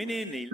WE9.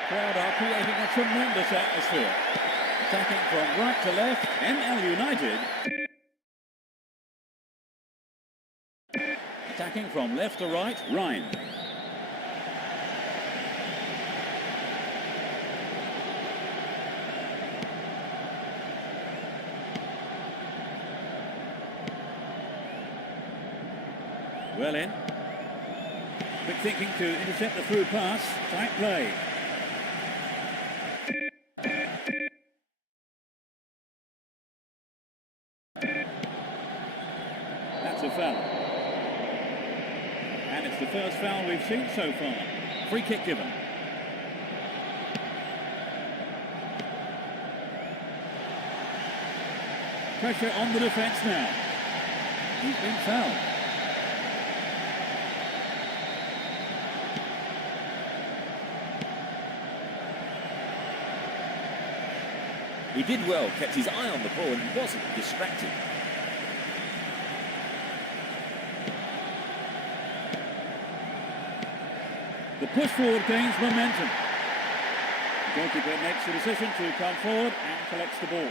The crowd are creating a tremendous atmosphere. Attacking from right to left, NL United. Attacking from left to right, Rhine. Well in. Quick thinking to intercept the through pass. Tight play. That's a foul. And it's the first foul we've seen so far. Free kick given. Pressure on the defence now. He's been fouled. He did well, kept his eye on the ball and wasn't distracted. The push forward gains momentum. The goalkeeper makes the decision to come forward and collects the ball.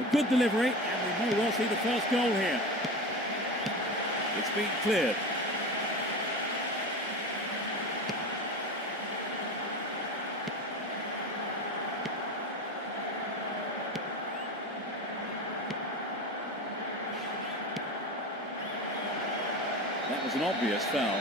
A good delivery, and we may well see the first goal here. It's been cleared. That was an obvious foul.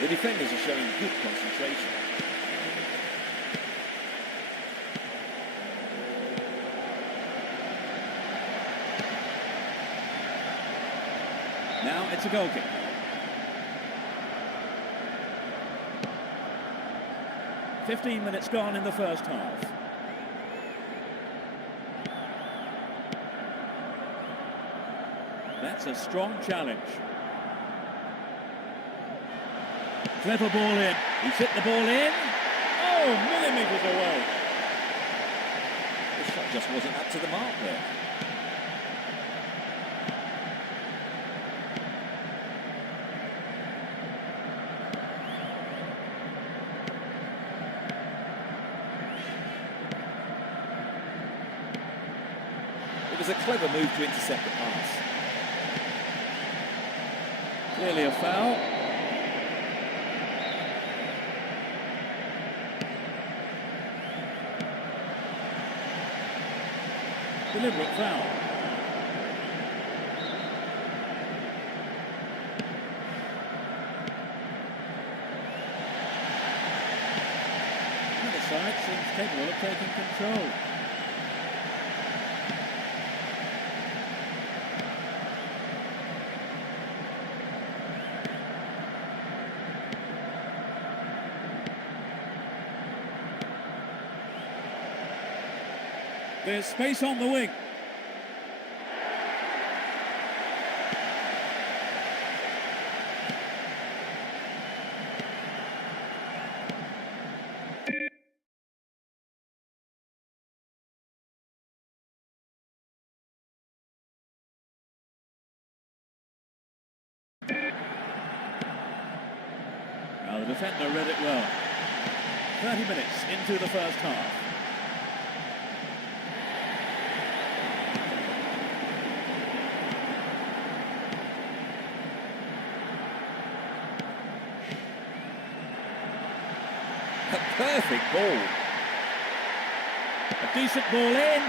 The defenders are showing good concentration. Now it's a goal kick. "15 minutes gone in the first half. That's a strong challenge. Clever ball in. He's hit the ball in. Oh, millimetres away. The shot just wasn't up to the mark there. It was a clever move to intercept the pass. Clearly a foul. Deliberate foul. The other side seems capable of taking control. There's space on the wing. Now the defender read it well. 30 minutes into the first half. A perfect ball. A decent ball in.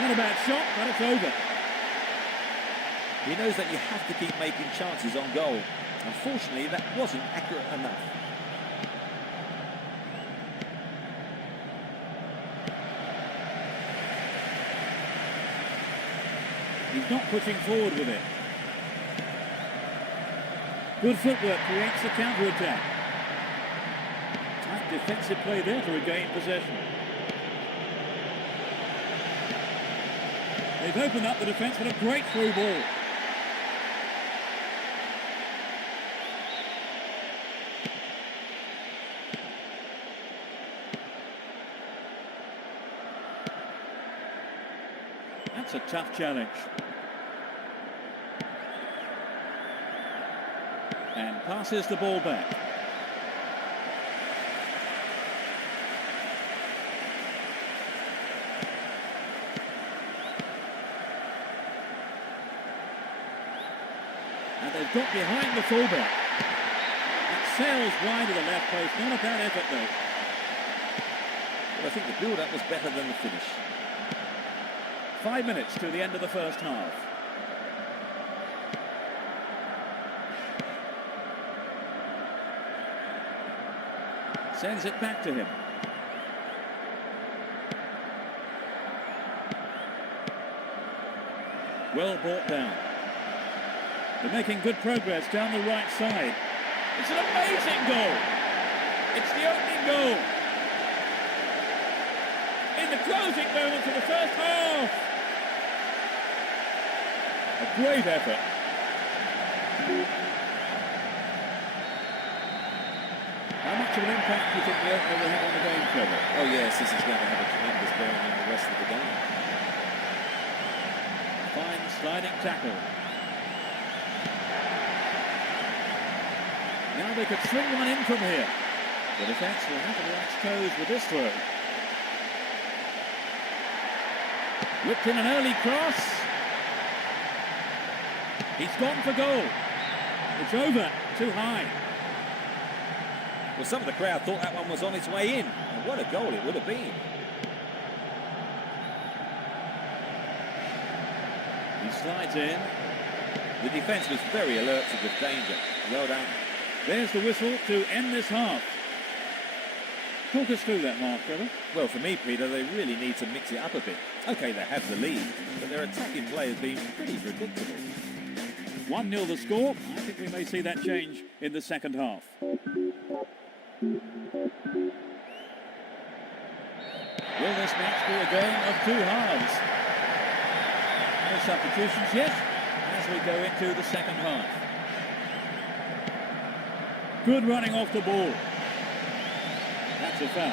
Not a bad shot, but it's over. He knows that you have to keep making chances on goal. Unfortunately, that wasn't accurate enough. He's not pushing forward with it. Good footwork creates the counter-attack. Tight defensive play there to regain possession. They've opened up the defence with a great through ball. That's a tough challenge. And passes the ball back. And they've got behind the fullback. It sails wide of the left post. Not a bad effort though. Well, I think the build-up was better than the finish. 5 minutes to the end of the first half. Sends it back to him. Well brought down. They're making good progress down the right side. It's an amazing goal. It's the opening goal. In the closing moments of the first half. A great effort. How much of an impact do you think the opener will have on the game, Trevor? Oh yes, this is going to have a tremendous bearing on the rest of the game. Fine sliding tackle. Now they could swing one in from here. The defence will have to relax toes with this throw. Whipped in an early cross. He's gone for goal. It's over, too high. Well, some of the crowd thought that one was on its way in. And what a goal it would have been. He slides in. The defence was very alert to the danger. Well done. There's the whistle to end this half. Talk us through that half, Trevor. Well, for me, Peter, they really need to mix it up a bit. OK, they have the lead, but their attacking play has been pretty predictable. 1-0 the score. I think we may see that change in the second half. Will this match be a game of two halves? No substitutions yet as we go into the second half. Good running off the ball. That's a foul.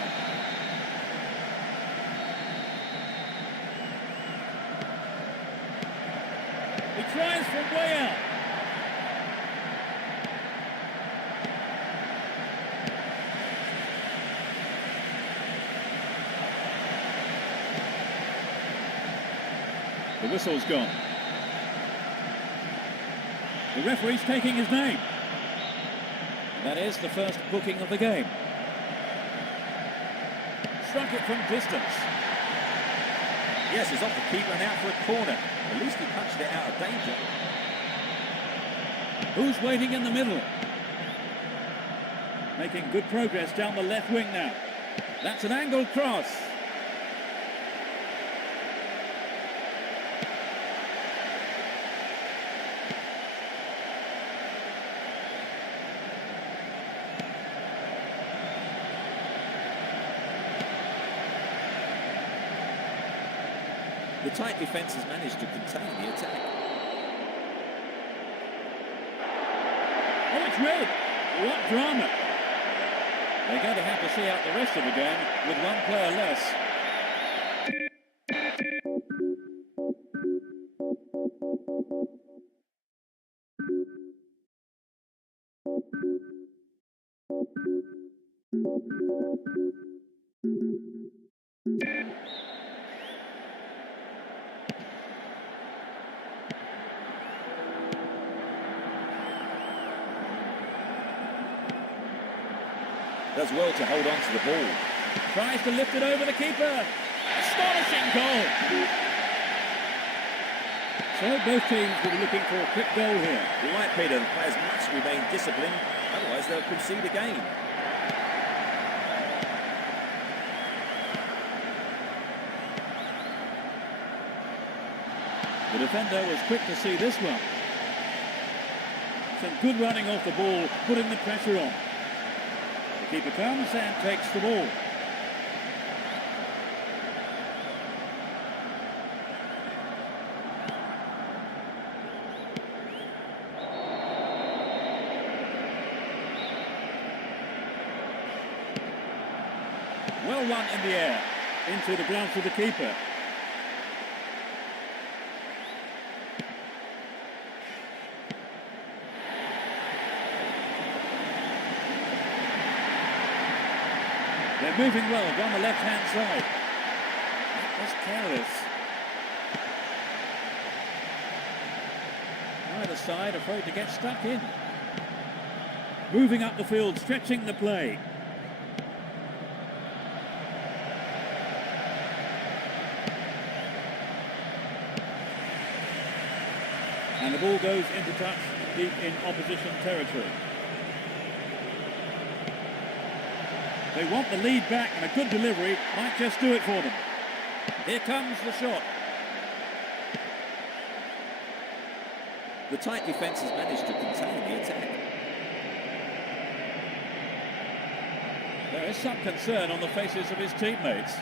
He tries from way out. The whistle's gone. The referee's taking his name. That is the first booking of the game. Struck it from distance. Yes, he's off the keeper and out for a corner. At least he punched it out of danger. Who's waiting in the middle? Making good progress down the left wing now. That's an angled cross. The tight defence has managed to contain the attack. Oh, it's red. What drama. They're going to have to see out the rest of the game with one player less. Does well to hold on to the ball. Tries to lift it over the keeper. Astonishing goal. So both teams will be looking for a quick goal here. You're right, Peter. The players must remain disciplined, otherwise they'll concede again. The defender was quick to see this one. Some good running off the ball, putting the pressure on. The keeper comes and takes the ball. Well run in the air, into the gloves of the keeper. They're moving well down the left-hand side. That was careless. Either side afraid to get stuck in. Moving up the field, stretching the play. And the ball goes into touch deep in opposition territory. They want the lead back, and a good delivery might just do it for them. Here comes the shot. The tight defence has managed to contain the attack. There is some concern on the faces of his teammates.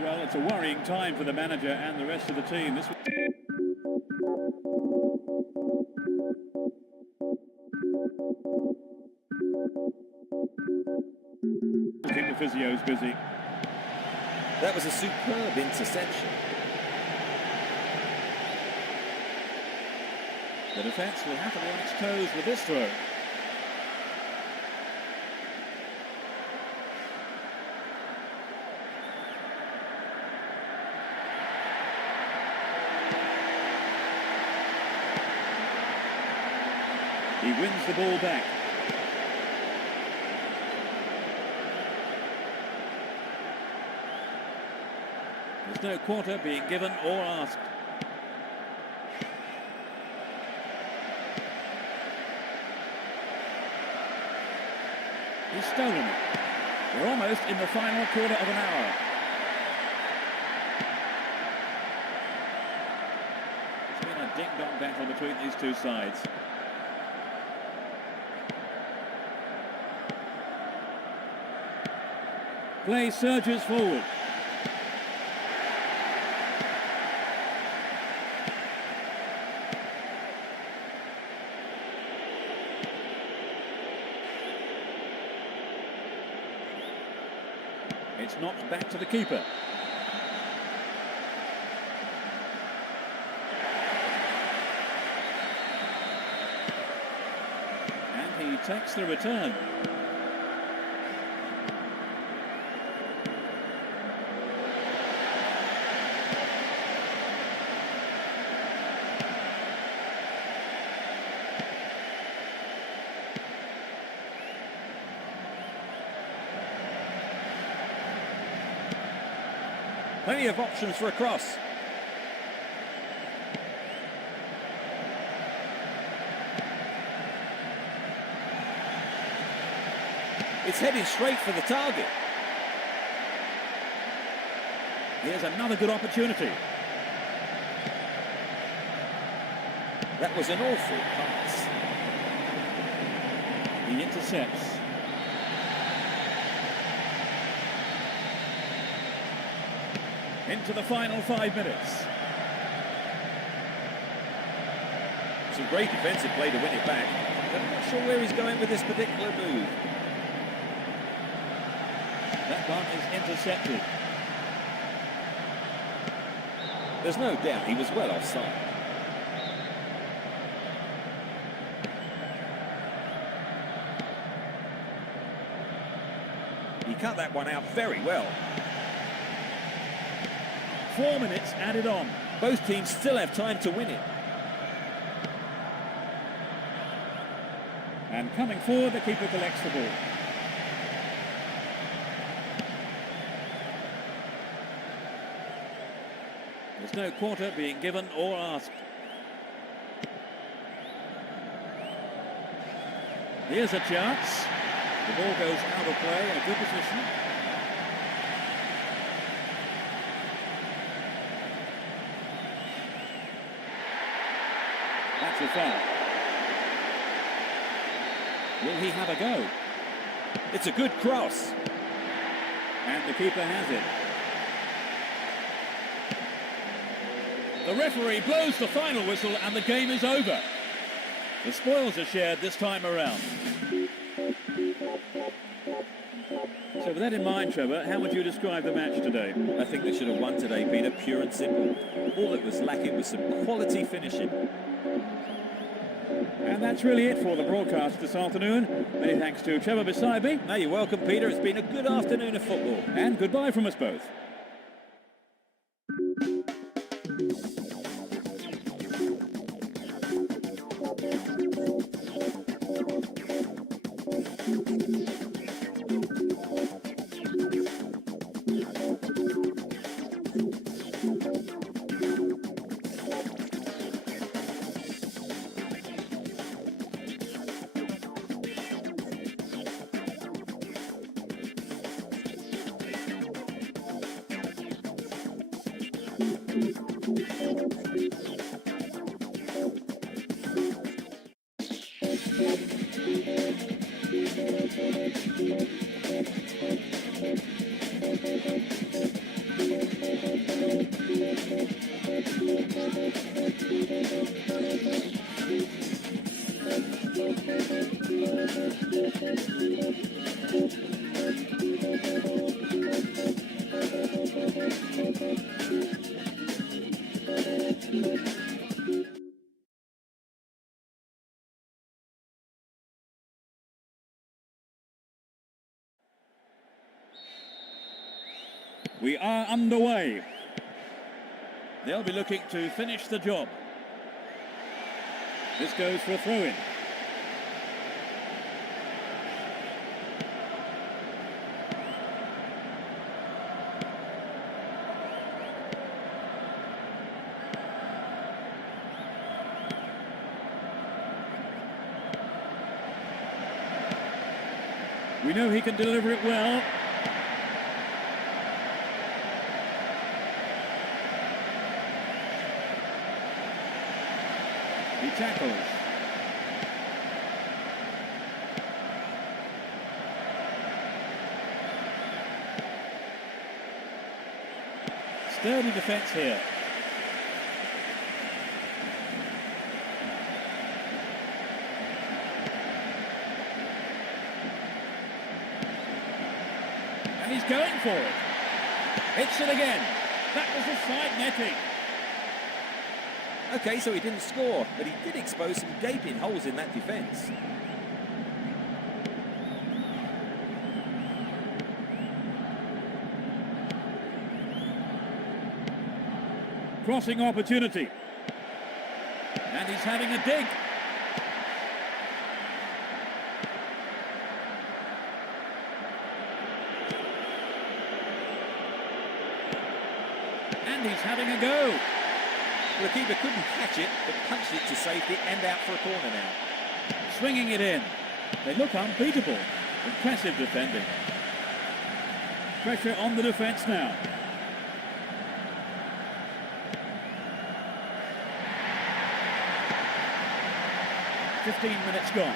Well, it's a worrying time for the manager and the rest of the team. This keep the physios busy. That was a superb interception. The defence will have to be on its toes with this throw. He wins the ball back. There's no quarter being given or asked. He's stolen it. We're almost in the final quarter of an hour. It's been a ding-dong battle between these two sides. Play surges forward. It's knocked back to the keeper. And he takes the return. Plenty of options for a cross. It's heading straight for the target. Here's another good opportunity. That was an awful pass. He intercepts. Into the final 5 minutes. Some great defensive play to win it back. But I'm not sure where he's going with this particular move. That one is intercepted. There's no doubt he was well offside. He cut that one out very well. 4 minutes added on. Both teams still have time to win it. And coming forward, the keeper collects the ball. There's no quarter being given or asked. Here's a chance. The ball goes out of play in a good position. That's a foul. Will he have a go? It's a good cross. And the keeper has it. The referee blows the final whistle and the game is over. The spoils are shared this time around. So with that in mind, Trevor, how would you describe the match today? I think they should have won today, Peter, pure and simple. All that was lacking was some quality finishing. And that's really it for the broadcast this afternoon. Many thanks to Trevor beside me. No, you're welcome, Peter. It's been a good afternoon of football. And goodbye from us both. We are underway. They'll be looking to finish the job. This goes for a throw-in. We know he can deliver it well. He tackles. Sturdy defence here. And he's going for it. Hits it again. That was a side netting. Okay, so he didn't score, but he did expose some gaping holes in that defence. Crossing opportunity. And he's having a dig. And he's having a go. Well, the keeper couldn't catch it, but punched it to safety and out for a corner now. Swinging it in. They look unbeatable. Impressive defending. Pressure on the defence now. "15 minutes gone.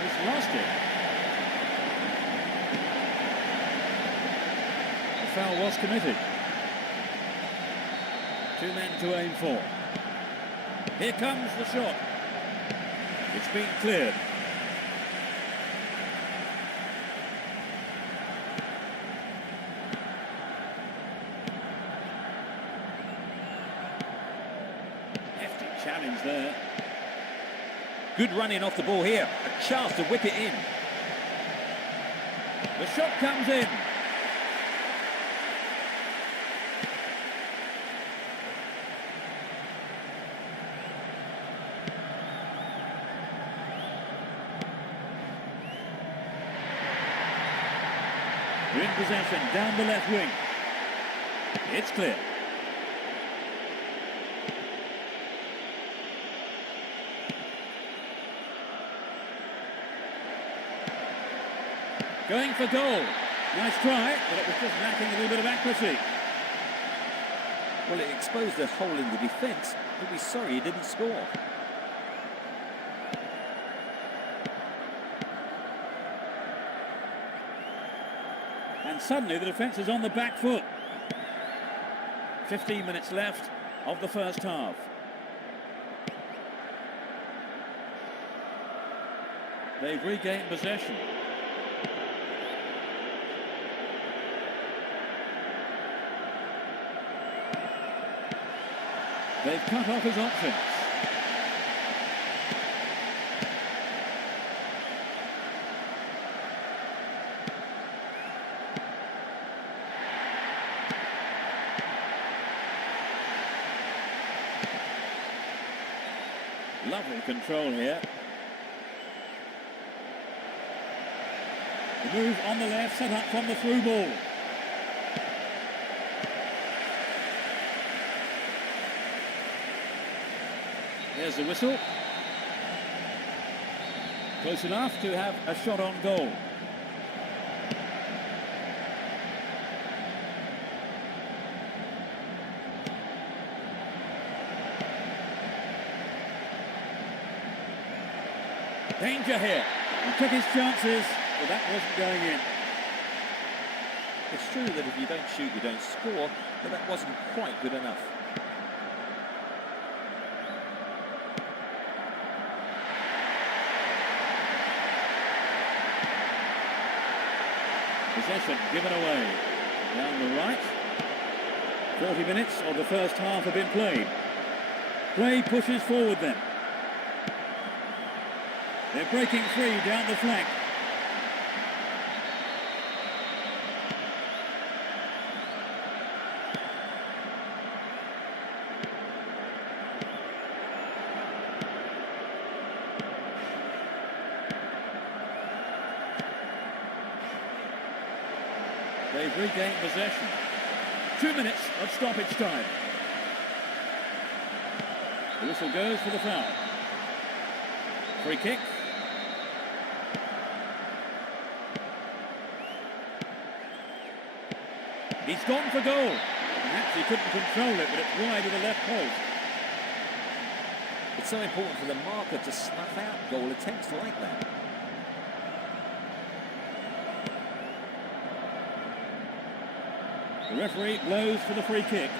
He's lost it. The foul was committed. 2 men to aim for. Here comes the shot. It's been cleared. Hefty challenge there. Good running off the ball here. A chance to whip it in. The shot comes in. We're in possession down the left wing. It's clear. Going for goal. Nice try, but it was just lacking a little bit of accuracy. Well, it exposed a hole in the defence. We'll be sorry he didn't score. And suddenly the defence is on the back foot. 15 minutes left of the first half. They've regained possession. They've cut off his options. Lovely control here. The move on the left, set up from the through ball. There's the whistle. Close enough to have a shot on goal. Danger here. He took his chances, but that wasn't going in. It's true that if you don't shoot, you don't score, but that wasn't quite good enough. Possession given away. Down the right. 40 minutes of the first half have been played. Play pushes forward then. They're breaking free down the flank. They've regained possession. 2 minutes of stoppage time. The whistle goes for the foul. Free kick. He's gone for goal. Perhaps he couldn't control it, but it's wide of the left post. It's so important for the marker to snuff out goal attempts like that. The referee blows for the free kick.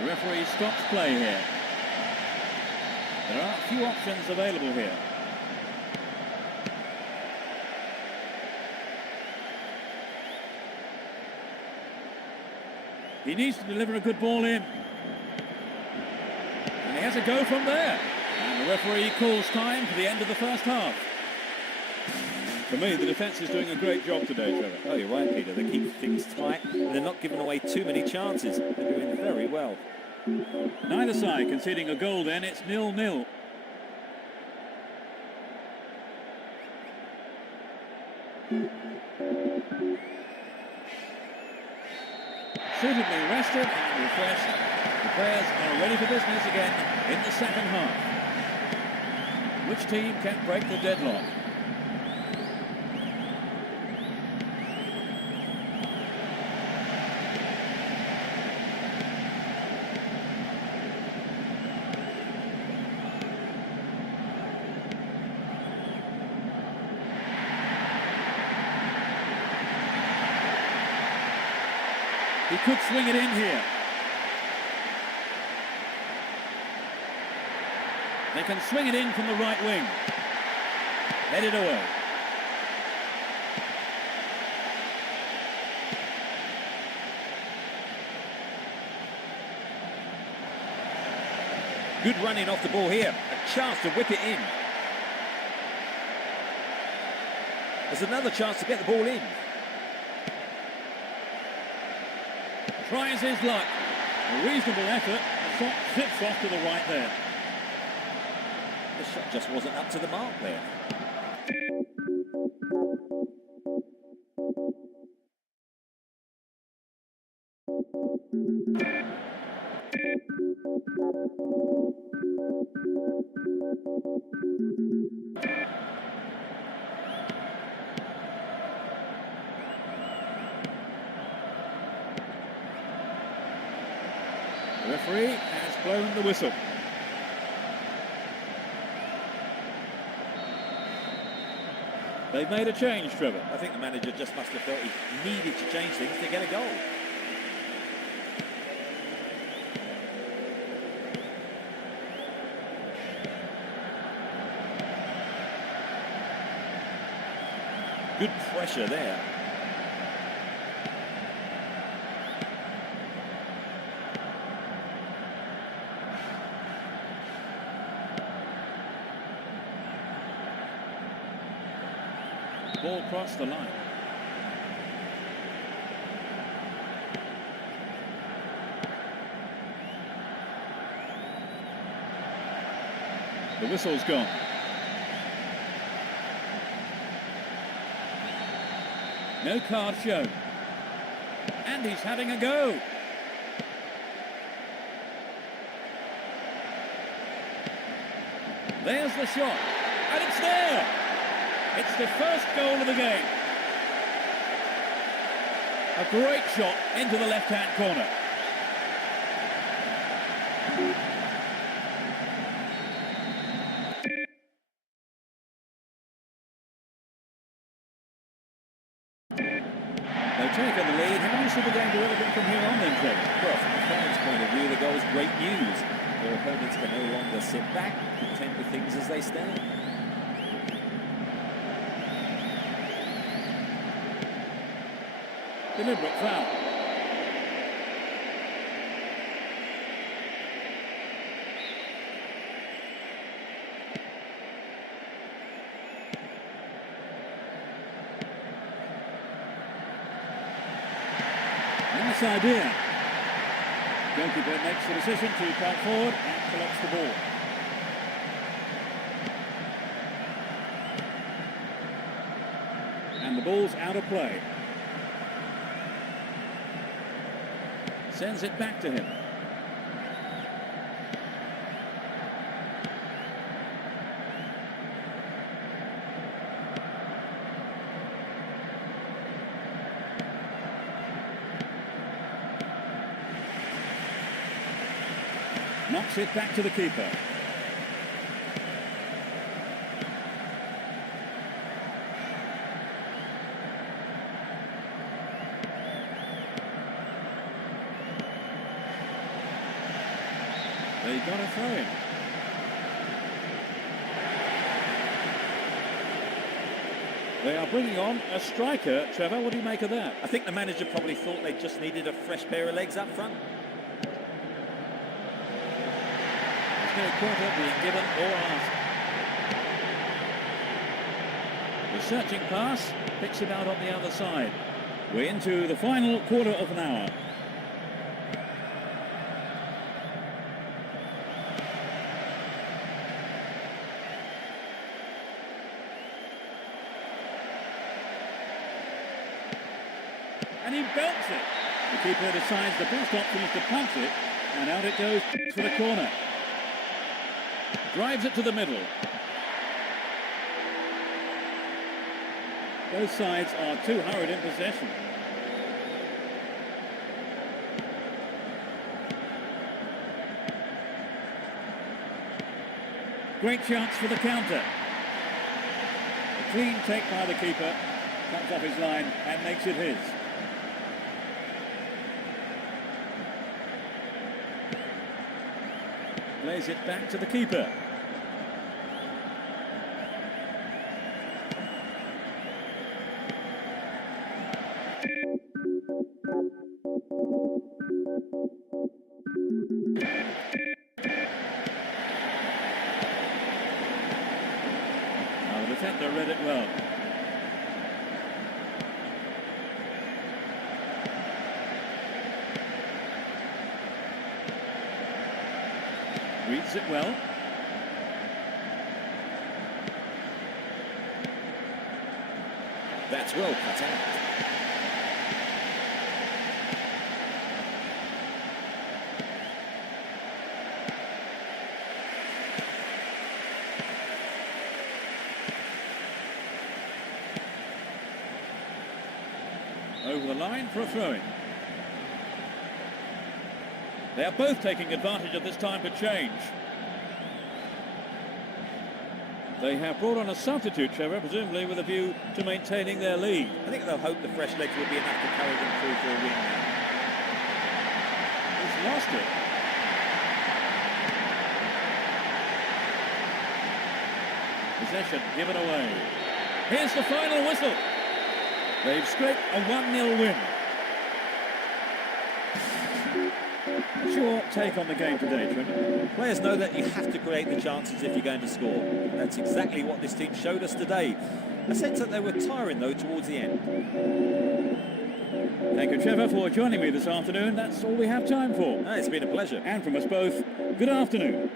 The referee stops play here. There are a few options available here. He needs to deliver a good ball in. And he has a go from there. And the referee calls time for the end of the first half. For me, the defence is doing a great job today, Trevor. Oh, you're right, Peter. They keep things tight and they're not giving away too many chances. They're doing very well. Neither side conceding a goal then. It's 0-0. Suitably rested and refreshed. The players are ready for business again in the second half. Which team can break the deadlock? He could swing it in here. They can swing it in from the right wing. Headed away. Good running off the ball here. A chance to whip it in. There's another chance to get the ball in. Tries his luck. A reasonable effort. The shot zips off to the right there. The shot just wasn't up to the mark there. The referee has blown the whistle. They've made a change, Trevor. I think the manager just must have felt he needed to change things to get a goal. Good pressure there. Ball crossed the line. The whistle's gone. No card shown. And he's having a go. There's the shot. And it's there. It's the first goal of the game. A great shot into the left-hand corner. They've taken the lead. How do you see the game developing from here on then, Trevor? Well, from the fans' point of view, the goal is great news. Their opponents can no longer sit back, content with things as they stand. Deliberate foul. Nice idea. Goalkeeper makes the decision to come forward and collects the ball. And the ball's out of play. Sends it back to him. Knocks it back to the keeper. They got a throw in. They are bringing on a striker. Trevor, what do you make of that? I think the manager probably thought they just needed a fresh pair of legs up front. There's no quarter being given or asked. The searching pass picks him out on the other side. We're into the final quarter of an hour. And he belts it. The keeper decides the best option is to punch it, and out it goes for the corner. Drives it to the middle. Both sides are too hurried in possession. Great chance for the counter. A clean take by the keeper. Comes off his line and makes it his. Plays it back to the keeper. The defender read it well. Reads it well. That's well cut out. Over the line for a throw-in. They are both taking advantage of this time to change. They have brought on a substitute, Trevor, presumably with a view to maintaining their lead. I think they'll hope the fresh legs will be enough to carry them through for a win now. He's lost it. Possession given away. Here's the final whistle. They've scraped a 1-0 win. What's your take on the game today, Trevor? Players know that you have to create the chances if you're going to score. That's exactly what this team showed us today. A sense that they were tiring, though, towards the end. Thank you, Trevor, for joining me this afternoon. That's all we have time for. It's been a pleasure. And from us both, good afternoon.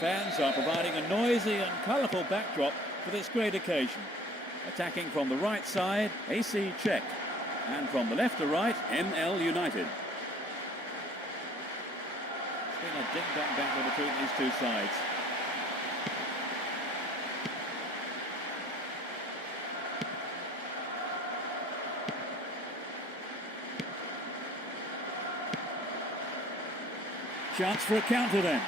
Fans are providing a noisy and colourful backdrop for this great occasion. Attacking from the right side, AC Czech. And from the left to right, ML United. It's been a ding-dong battle between these two sides. Chance for a counter then.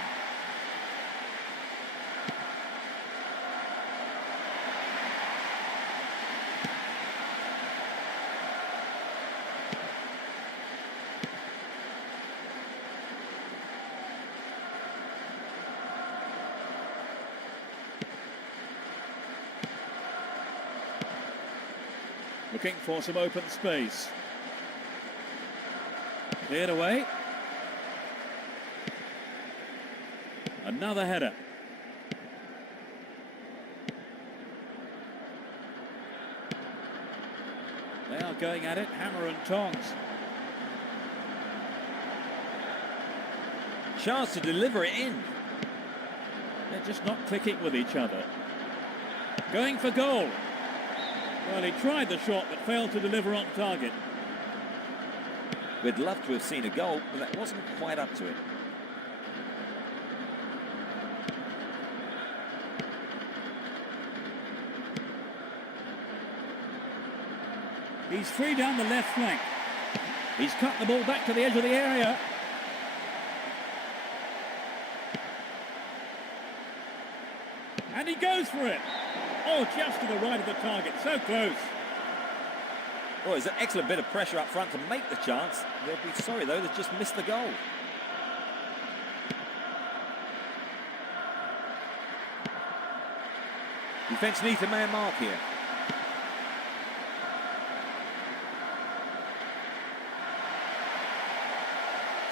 Looking for some open space. Cleared away. Another header. They are going at it, hammer and tongs. Chance to deliver it in. They're just not clicking with each other. Going for goal. Well, he tried the shot but failed to deliver on target. We'd love to have seen a goal, but that wasn't quite up to it. He's free down the left flank. He's cut the ball back to the edge of the area. And he goes for it. Oh, just to the right of the target, so close. Oh, it's an excellent bit of pressure up front to make the chance. They'll be sorry, though, they've just missed the goal. Defence needs a man mark here.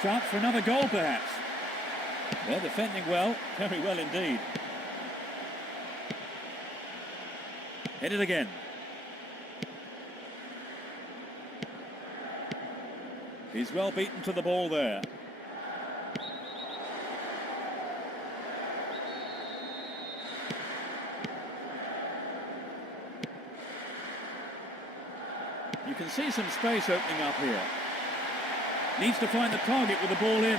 Chance for another goal, perhaps. They're defending well, very well indeed. Hit it again. He's well beaten to the ball there. You can see some space opening up here. Needs to find the target with the ball in.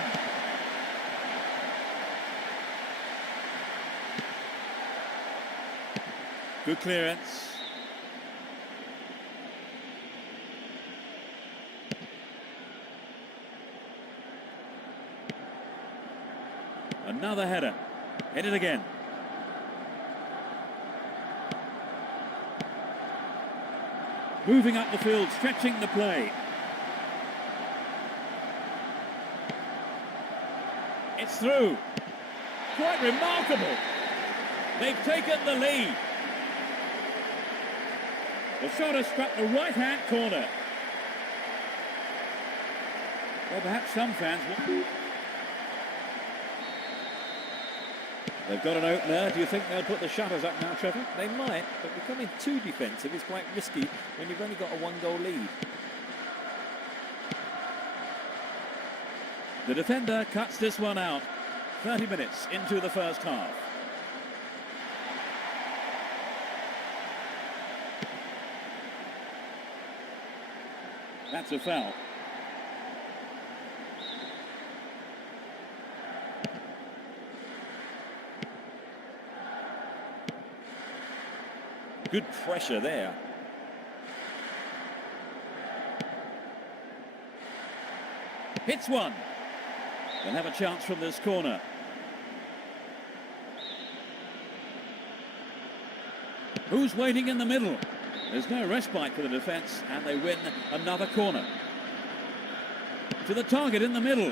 Good clearance. Another header. Hit it again. Moving up the field, stretching the play. It's through. Quite remarkable. They've taken the lead. The shot has struck the right-hand corner. Well, perhaps some fans will... They've got an opener. Do you think they'll put the shutters up now, Trevor? They might, but becoming too defensive is quite risky when you've only got a one-goal lead. The defender cuts this one out. 30 minutes into the first half. That's a foul. Good pressure there. Hits one. They'll have a chance from this corner. Who's waiting in the middle? There's no respite for the defence, and they win another corner. To the target in the middle.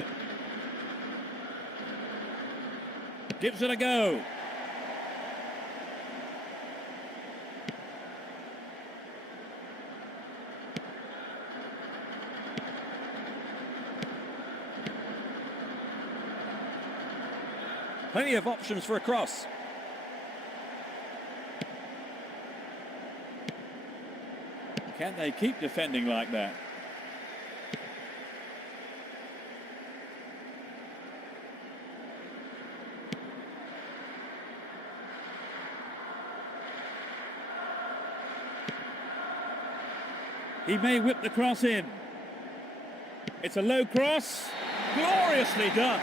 Gives it a go. Plenty of options for a cross. Can they keep defending like that? He may whip the cross in. It's a low cross. Gloriously done.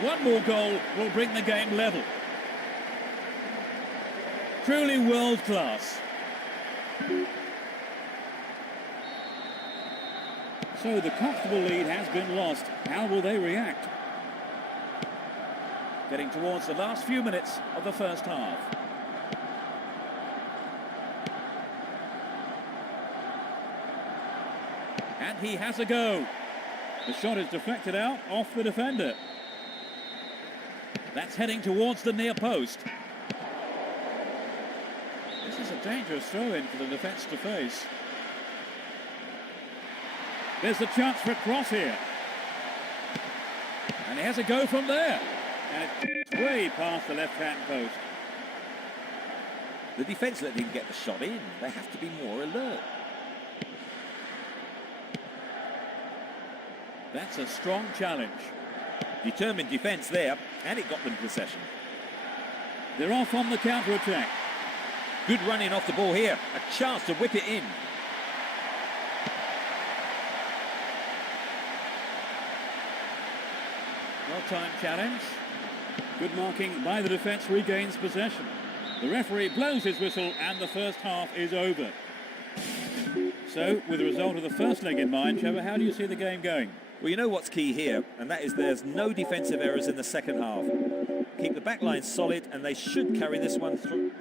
One more goal will bring the game level. Truly world class. So the comfortable lead has been lost. How will they react? Getting towards the last few minutes of the first half. And he has a go. The shot is deflected out off the defender. That's heading towards the near post. This is a dangerous throw-in for the defence to face. There's the chance for a cross here. And he has a go from there. And it's way past the left-hand post. The defence let him get the shot in. They have to be more alert. That's a strong challenge. Determined defence there, and it got them possession. They're off on the counter-attack. Good running off the ball here. A chance to whip it in. Well-timed challenge. Good marking by the defence, regains possession. The referee blows his whistle and the first half is over. So, with the result of the first leg in mind, Trevor, how do you see the game going? Well, you know what's key here, and that is there's no defensive errors in the second half. Keep the back line solid, and they should carry this one through.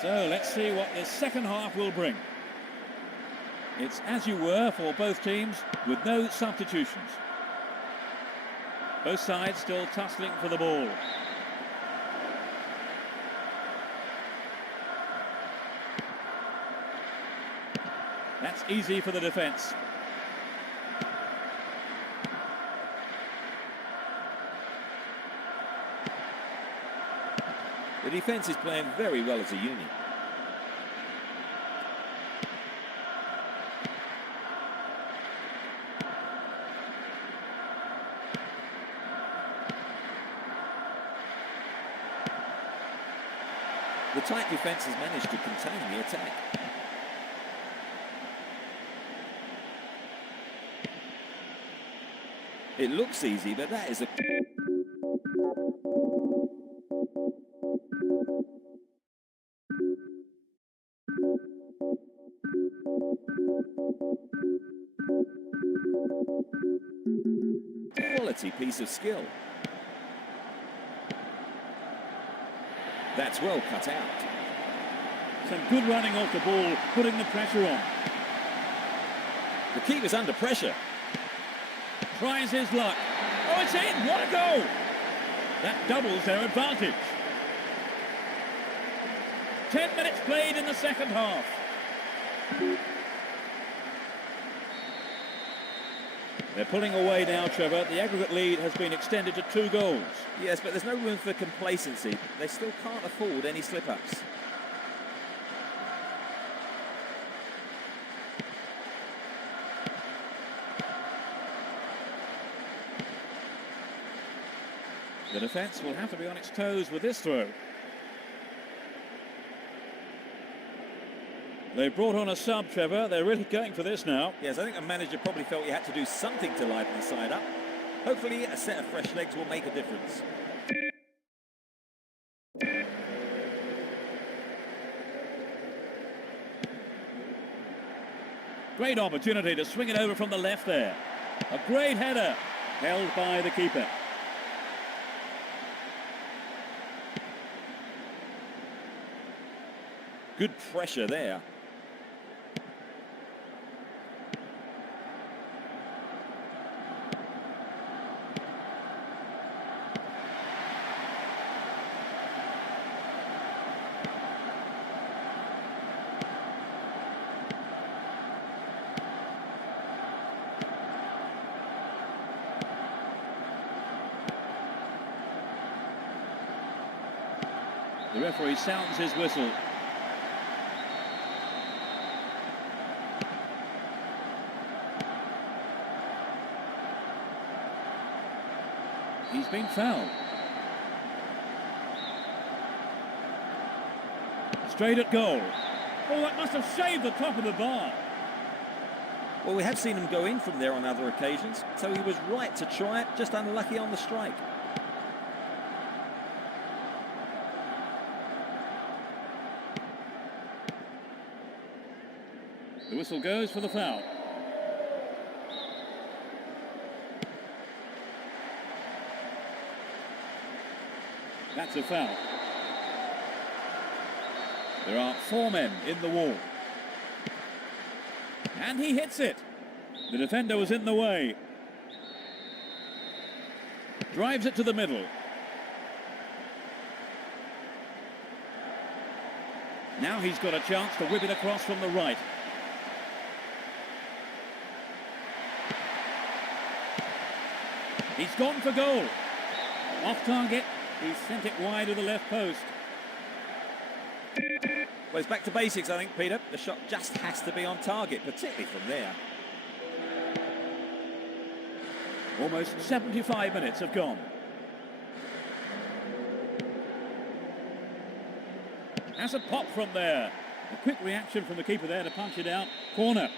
So, let's see what the second half will bring. It's as you were for both teams, with no substitutions. Both sides still tussling for the ball. That's easy for the defence. The defence is playing very well as a unit. The tight defence has managed to contain the attack. It looks easy, but that is a... quality piece of skill. That's well cut out. Some good running off the ball, putting the pressure on. The keeper's under pressure. Tries his luck. Oh, it's in! What a goal! That doubles their advantage. 10 minutes played in the second half. They're pulling away now, Trevor. The aggregate lead has been extended to 2 goals. Yes, but there's no room for complacency. They still can't afford any slip-ups. The defence will have to be on its toes with this throw. They brought on a sub, Trevor. They're really going for this now. Yes, I think the manager probably felt he had to do something to liven the side up. Hopefully, a set of fresh legs will make a difference. Great opportunity to swing it over from the left there. A great header, held by the keeper. Good pressure there. The referee sounds his whistle. He's been fouled. He's straight at goal. Oh, that must have shaved the top of the bar. Well, we have seen him go in from there on other occasions, so he was right to try it, just unlucky on the strike. The whistle goes for the foul. That's a foul. There are 4 men in the wall. And he hits it. The defender was in the way. Drives it to the middle. Now he's got a chance to whip it across from the right. He's gone for goal. Off target. He sent it wide of the left post. Well, it's back to basics, I think, Peter. The shot just has to be on target, particularly from there. Almost 75 minutes have gone. Has a pop from there. A quick reaction from the keeper there to punch it out. Corner.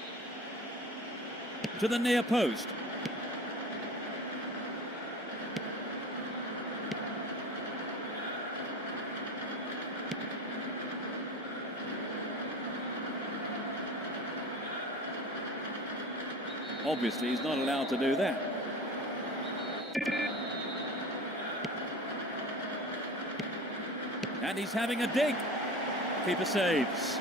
To the near post. Obviously, he's not allowed to do that. And he's having a dig. Keeper saves.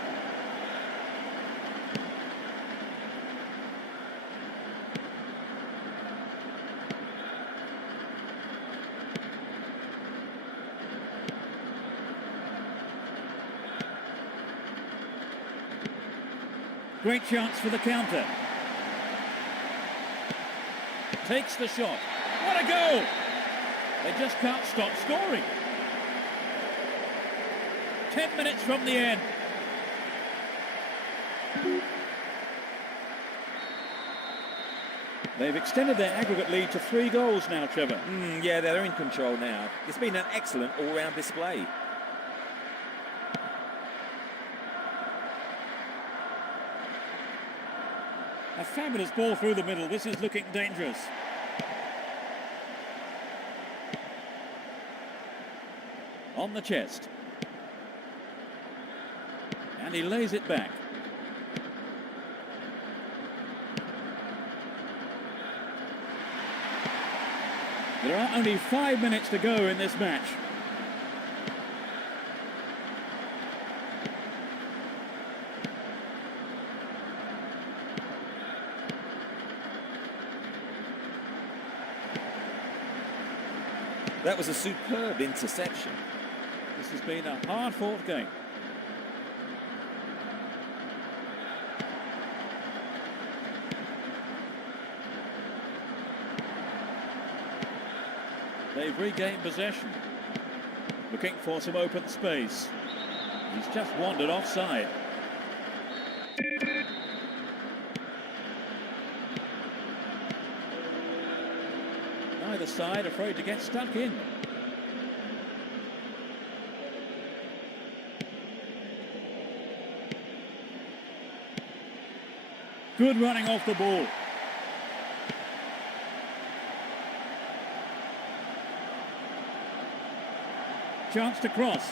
Great chance for the counter. Takes the shot. What a goal! They just can't stop scoring. 10 minutes from the end. They've extended their aggregate lead to 3 goals now, Trevor. Yeah, they're in control now. It's been an excellent all-round display. A fabulous ball through the middle. This is looking dangerous. On the chest. And he lays it back. There are only 5 minutes to go in this match. That was a superb interception. This has been a hard-fought game. They've regained possession. Looking for some open space. He's just wandered offside. Neither side afraid to get stuck in. Good running off the ball. Chance to cross.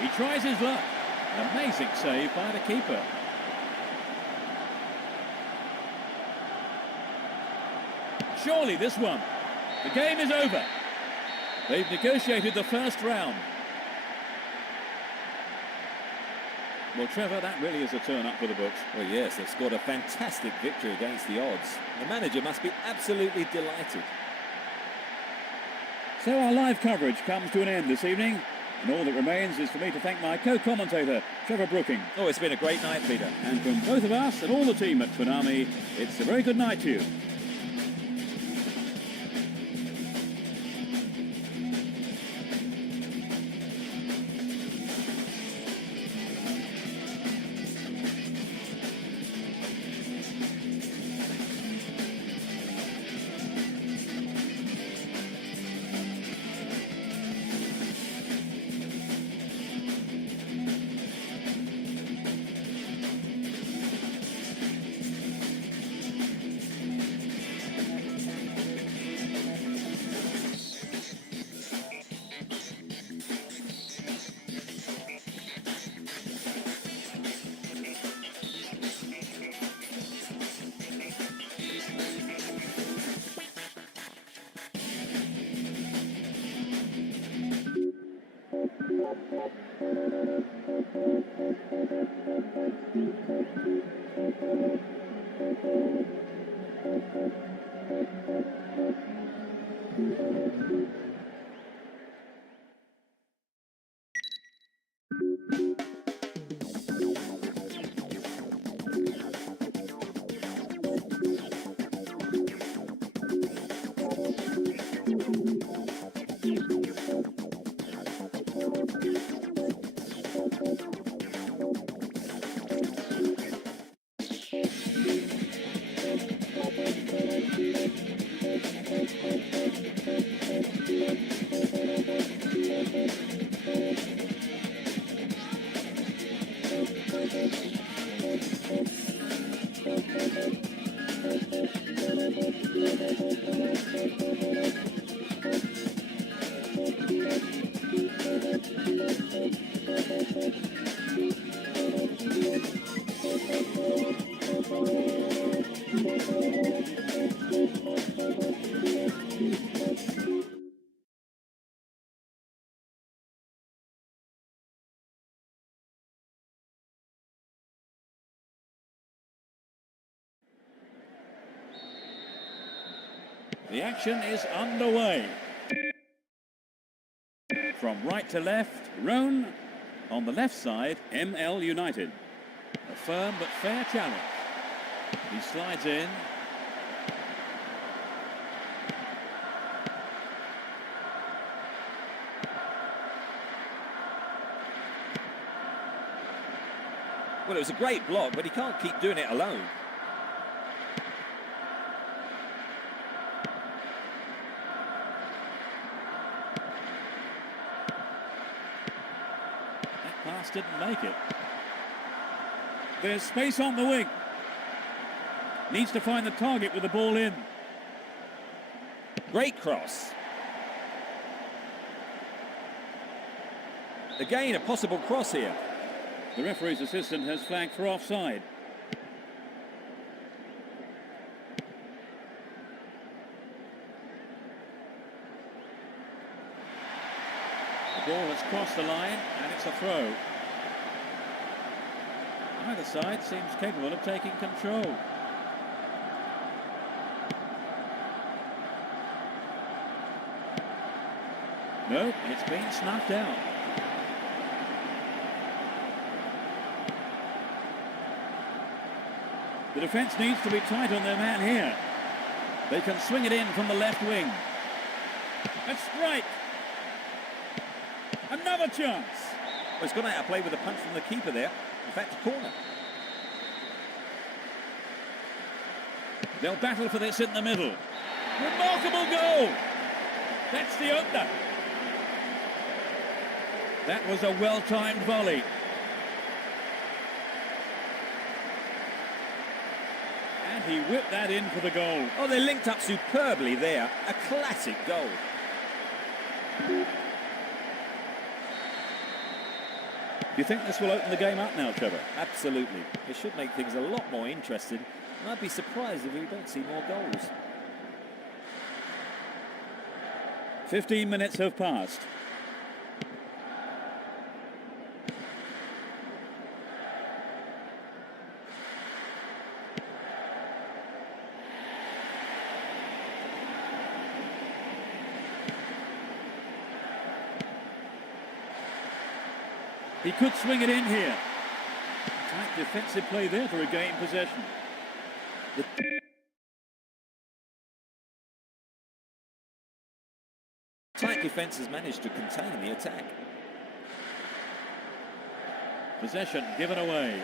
He tries his luck. An amazing save by the keeper. Surely this one. The game is over. They've negotiated the first round. Well, Trevor, that really is a turn up for the books. Well, yes, they've scored a fantastic victory against the odds. The manager must be absolutely delighted. So our live coverage comes to an end this evening, and all that remains is for me to thank my co-commentator, Trevor Brooking. Oh, it's been a great night, Peter. And from both of us and all the team at Tsunami, it's a very good night to you. The action is underway. From right to left, Roan. On the left side, ML United. A firm but fair challenge. He slides in. Well, it was a great block, but he can't keep doing it alone. That pass didn't make it. There's space on the wing. Needs to find the target with the ball in. Great cross. Again, a possible cross here. The referee's assistant has flagged for offside. The ball has crossed the line and it's a throw. Either side seems capable of taking control. No, it's been snuffed out. The defence needs to be tight on their man here. They can swing it in from the left wing. A strike. Another chance. Well, he's gone out of play with a punch from the keeper there. In fact, a corner. They'll battle for this in the middle. Remarkable goal. That's the opener. That was a well-timed volley. And he whipped that in for the goal. Oh, they linked up superbly there. A classic goal. Do you think this will open the game up now, Trevor? Absolutely. It should make things a lot more interesting. And I'd be surprised if we don't see more goals. 15 minutes have passed. He could swing it in here. Tight defensive play there to regain possession. The tight defence has managed to contain the attack. Possession given away.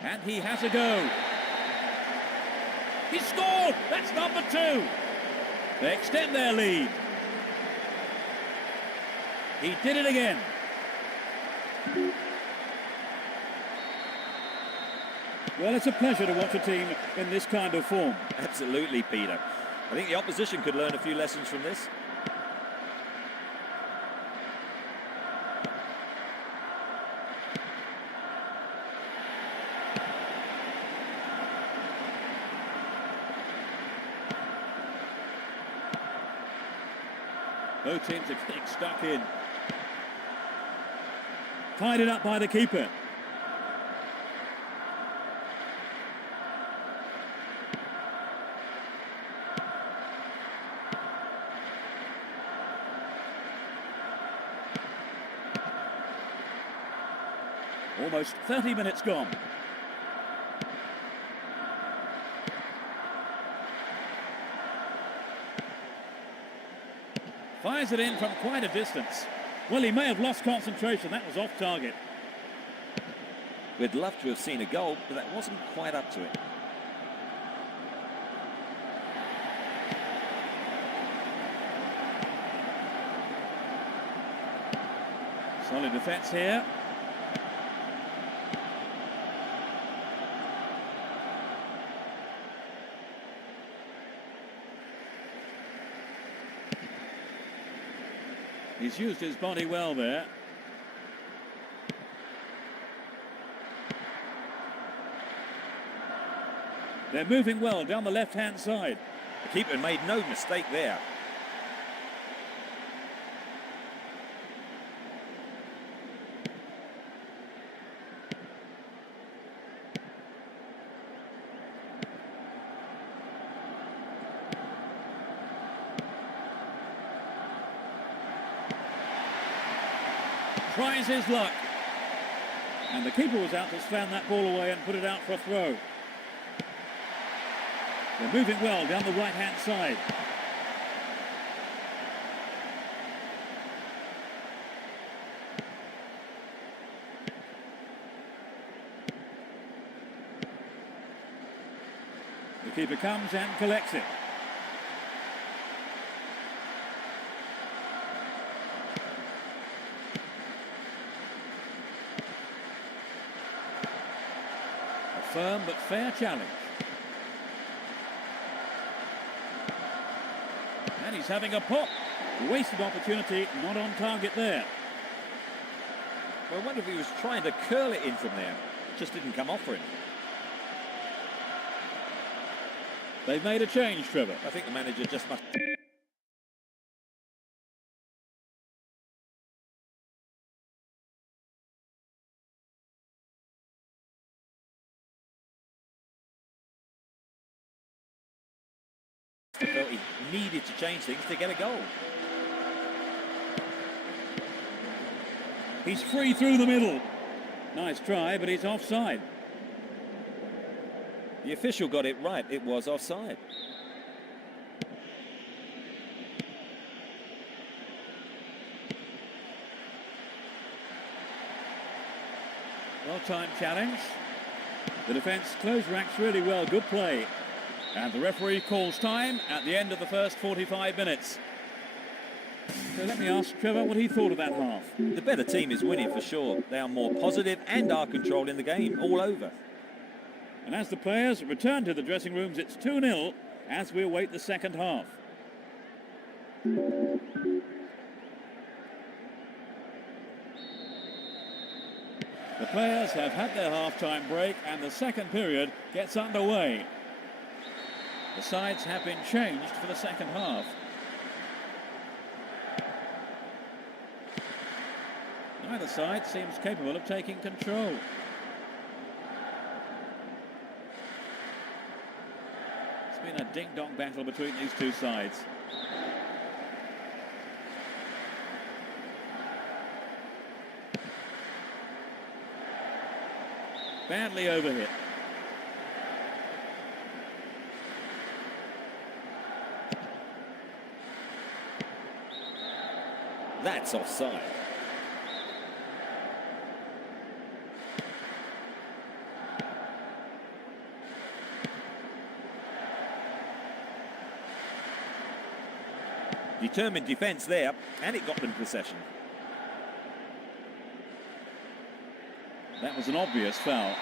And he has a go. He scored! That's number 2. They extend their lead. He did it again. Well, it's a pleasure to watch a team in this kind of form. Absolutely, Peter. I think the opposition could learn a few lessons from this. Both teams are getting stuck in. Tied up by the keeper. Almost 30 minutes gone. Fires it in from quite a distance. Well, he may have lost concentration. That was off target. We'd love to have seen a goal, but that wasn't quite up to it. Solid defence here. He's used his body well there. They're moving well down the left-hand side. The keeper made no mistake there. Tries his luck. And the keeper was out to slam that ball away and put it out for a throw. They're moving well down the right-hand side. The keeper comes and collects it. A firm but fair challenge. And he's having a pop. Wasted opportunity, not on target there. Well, I wonder if he was trying to curl it in from there. It just didn't come off for him. They've made a change, Trevor. I think the manager just must... felt he needed to change things to get a goal. He's free through the middle. Nice try, but he's offside. The official got it right. It was offside. Well-timed challenge. The defence closed ranks really well. Good play. And the referee calls time at the end of the first 45 minutes. So let me ask Trevor what he thought of that half. The better team is winning for sure. They are more positive and are controlling the game all over. And as the players return to the dressing rooms, it's 2-0 as we await the second half. The players have had their half-time break and the second period gets underway. The sides have been changed for the second half. Neither side seems capable of taking control. It's been a ding-dong battle between these two sides. Badly overhit. That's offside. Determined defence there, and it got them possession. That was an obvious foul.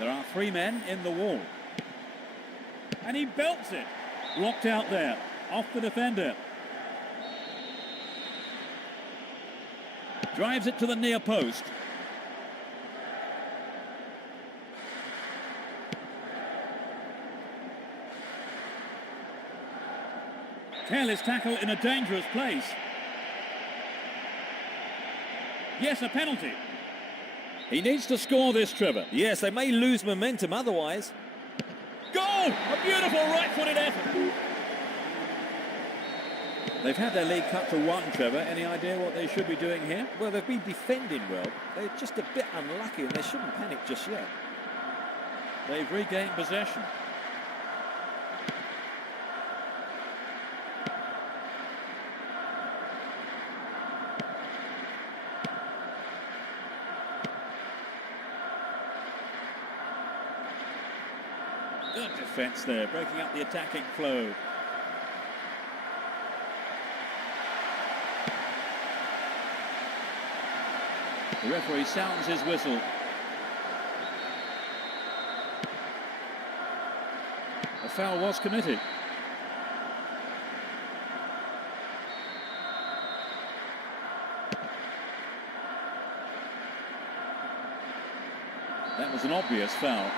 There are 3 men in the wall. And he belts it. Blocked out there. Off the defender. Drives it to the near post. Careless tackle in a dangerous place. Yes, a penalty. He needs to score this, Trevor. Yes, they may lose momentum otherwise. Goal! A beautiful right-footed effort. They've had their lead cut to 1, Trevor. Any idea what they should be doing here? Well, they've been defending well. They're just a bit unlucky and they shouldn't panic just yet. They've regained possession. Good defence there, breaking up the attacking flow. The referee sounds his whistle. A foul was committed. That was an obvious foul.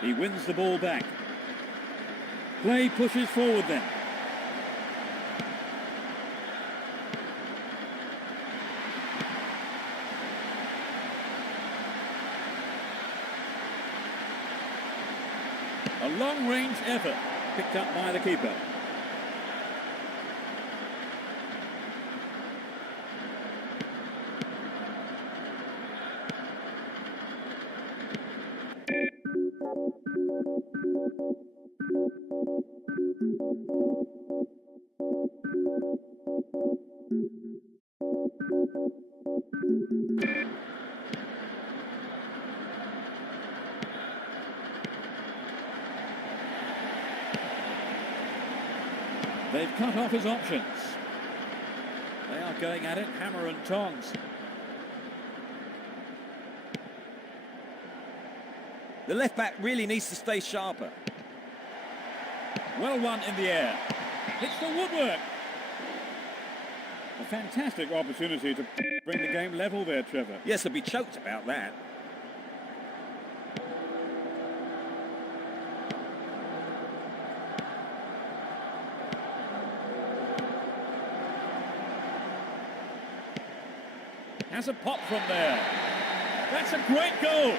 He wins the ball back. Play pushes forward then. A long-range effort picked up by the keeper. They've cut off his options. They are going at it, hammer and tongs. The left back really needs to stay sharper. Well won in the air. Hits the woodwork. A fantastic opportunity to bring the game level there, Trevor. Yes, they'll be choked about that. Has a pop from there. That's a great goal.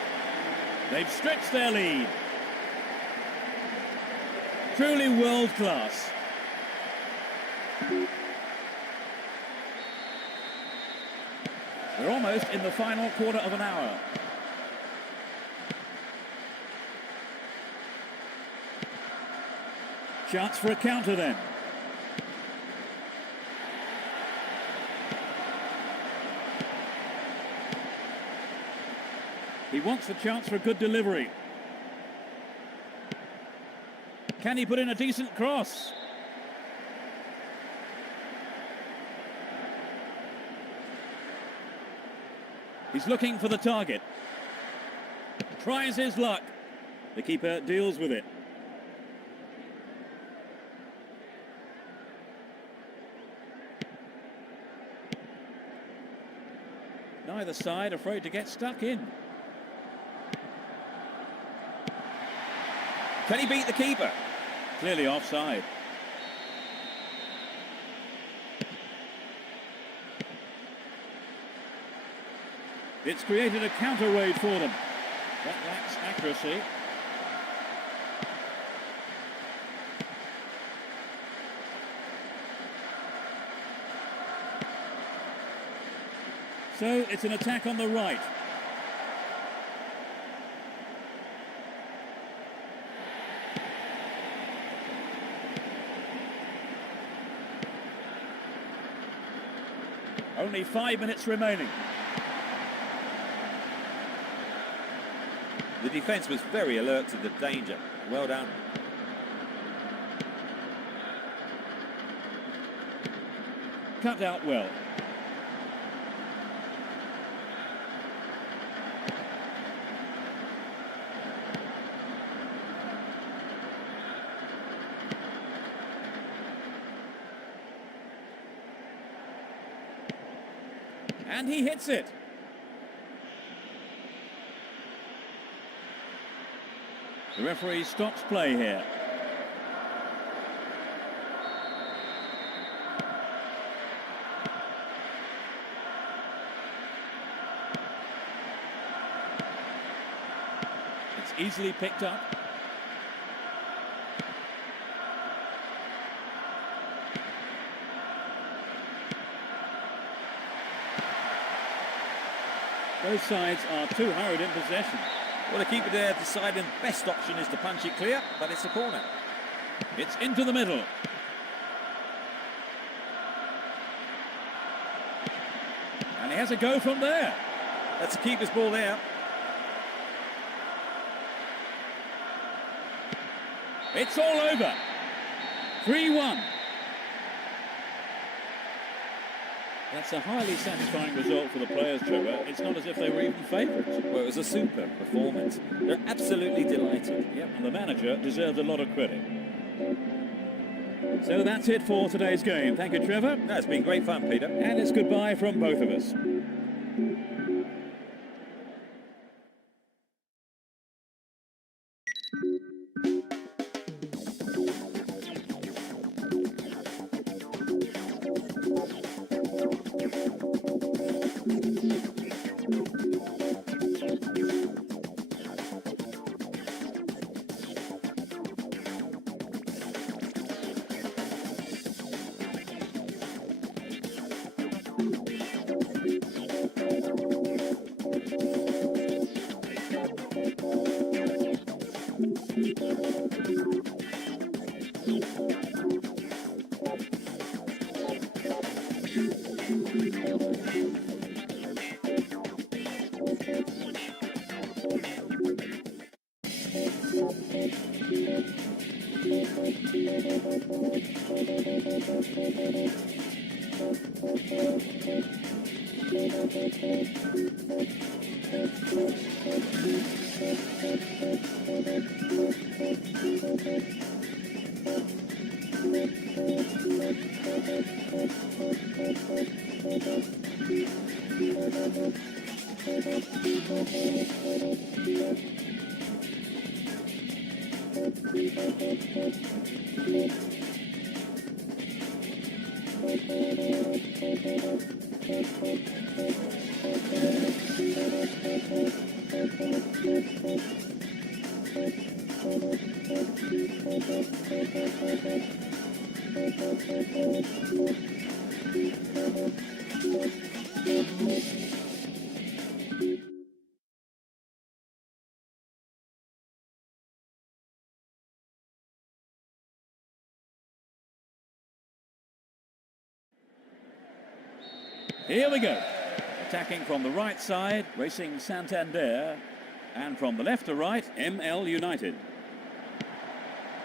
They've stretched their lead. Truly world class. We're almost in the final quarter of an hour. Chance for a counter then. He wants the chance for a good delivery. Can he put in a decent cross? He's looking for the target. Tries his luck. The keeper deals with it. Neither side afraid to get stuck in. Can he beat the keeper? Clearly offside. It's created a counter raid for them. That lacks accuracy. So it's an attack on the right. Only 5 minutes remaining. The defence was very alert to the danger. Well done. Cut out well. And he hits it. The referee stops play here. It's easily picked up. Both sides are too hurried in possession. Well, the keeper there deciding the best option is to punch it clear, but it's a corner. It's into the middle. And he has a go from there. That's the keeper's ball there. It's all over. 3-1. That's a highly satisfying result for the players, Trevor. It's not as if they were even favourites. Well, it was a super performance. They're absolutely delighted. Yep, and the manager deserves a lot of credit. So that's it for today's game. Thank you, Trevor. No, it's been great fun, Peter. And it's goodbye from both of us. Here we go. Attacking from the right side, Racing Santander. And from the left to right, ML United.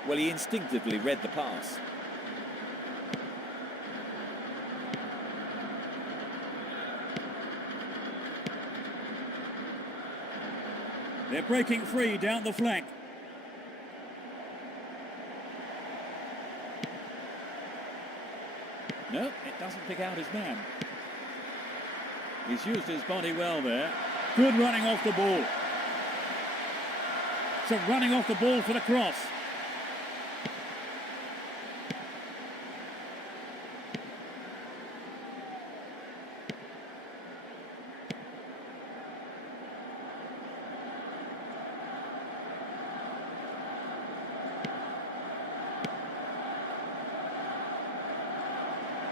Well, he instinctively read the pass. They're breaking free down the flank. No, it doesn't pick out his man. He's used his body well there. Good running off the ball. So running off the ball for the cross.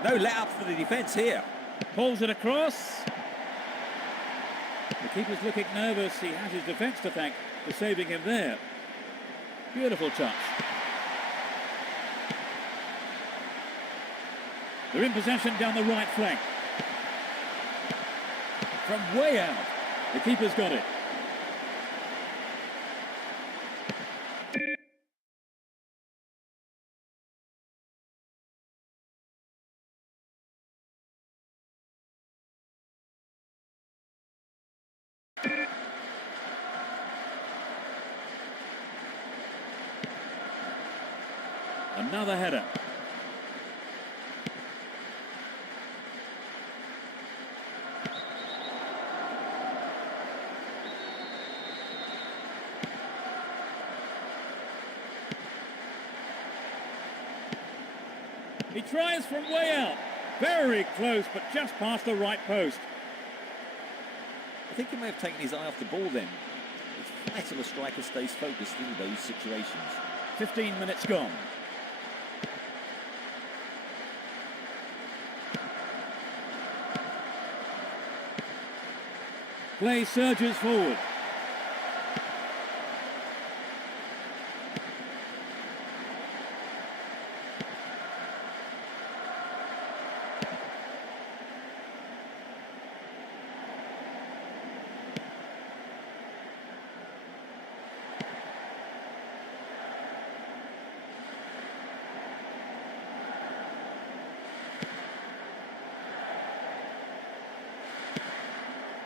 No let up for the defence here. Pulls it across. The keeper's looking nervous. He has his defence to thank for saving him there. Beautiful touch. They're in possession down the right flank. From way out. The keeper's got it. Another header. He tries from way out. Very close, but just past the right post. I think he may have taken his eye off the ball then. It's vital a striker stays focused in those situations. 15 minutes gone. Play surges forward.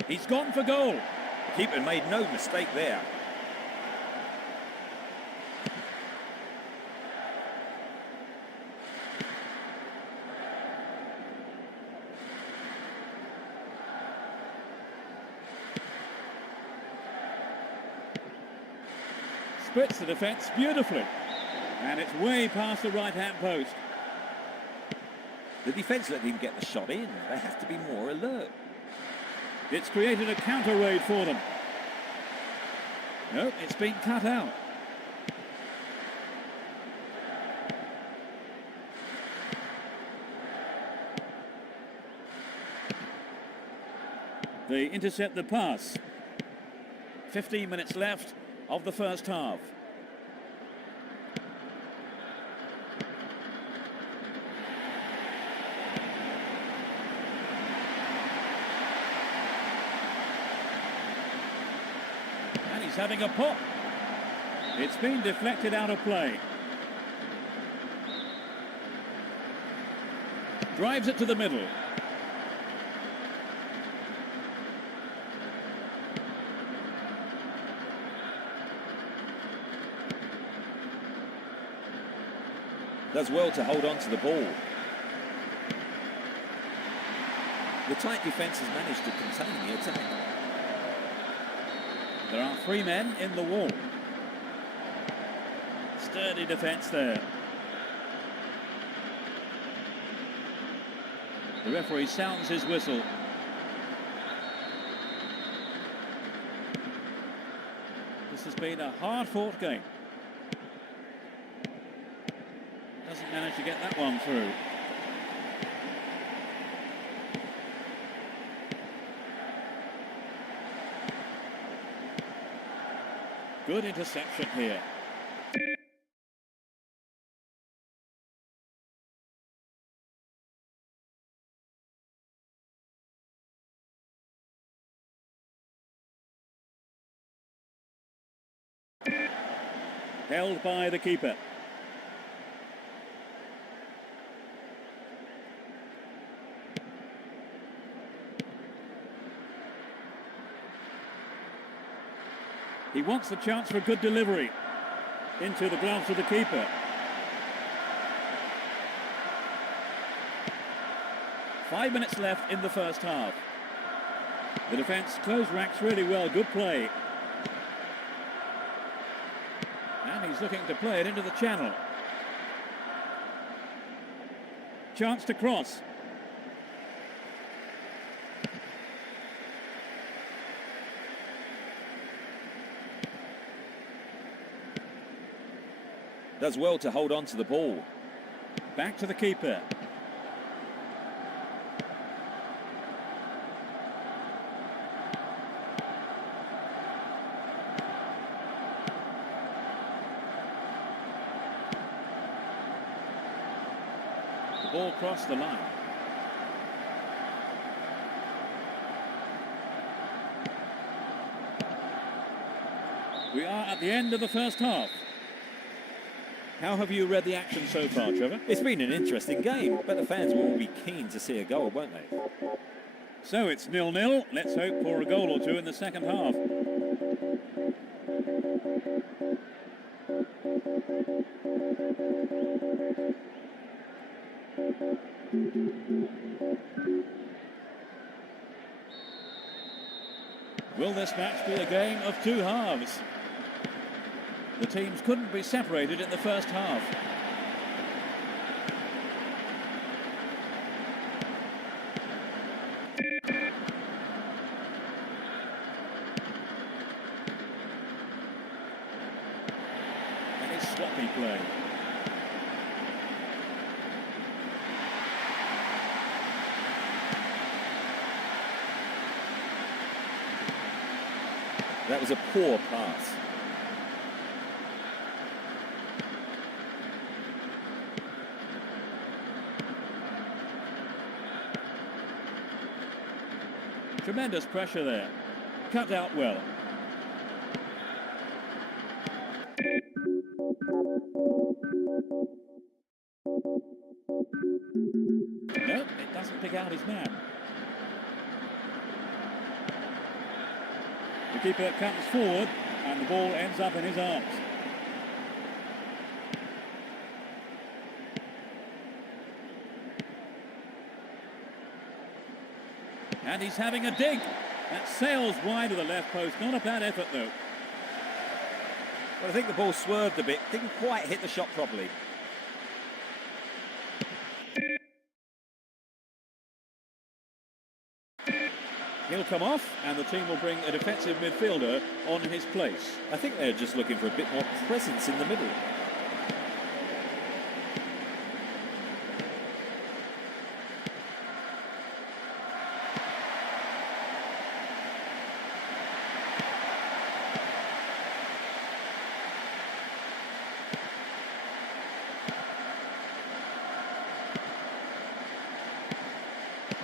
He's gone for goal. The keeper made no mistake there. Splits the defence beautifully. And it's way past the right-hand post. The defence let him get the shot in. They have to be more alert. It's created a counter raid for them. No, it's been cut out. They intercept the pass. 15 minutes left of the first half. He's having a pop. It's been deflected out of play. Drives it to the middle. Does well to hold on to the ball. The tight defence has managed to contain the attack. There are 3 men in the wall. Sturdy defence there. The referee sounds his whistle. This has been a hard-fought game. Doesn't manage to get that one through. Good interception here. Held by the keeper. He wants the chance for a good delivery into the gloves of the keeper. Five minutes left in the first half. The defence closed ranks really well. Good play. And he's looking to play it into the channel. Chance to cross. Does well to hold on to the ball. Back to the keeper. The ball crossed the line. We are at the end of the first half. How have you read the action so far, Trevor? It's been an interesting game, but the fans will all be keen to see a goal, won't they? So it's 0-0. Let's hope for a goal or two in the second half. Will this match be a game of two halves? The teams couldn't be separated in the first half. play. That was a poor pass. Tremendous pressure there. Cut out well. No, it doesn't pick out his man. The keeper comes forward and the ball ends up in his arms. And he's having a dig. That sails wide of the left post. Not a bad effort, though. Well, I think the ball swerved a bit. Didn't quite hit the shot properly. He'll come off, and the team will bring a defensive midfielder on his place. I think they're just looking for a bit more presence in the middle.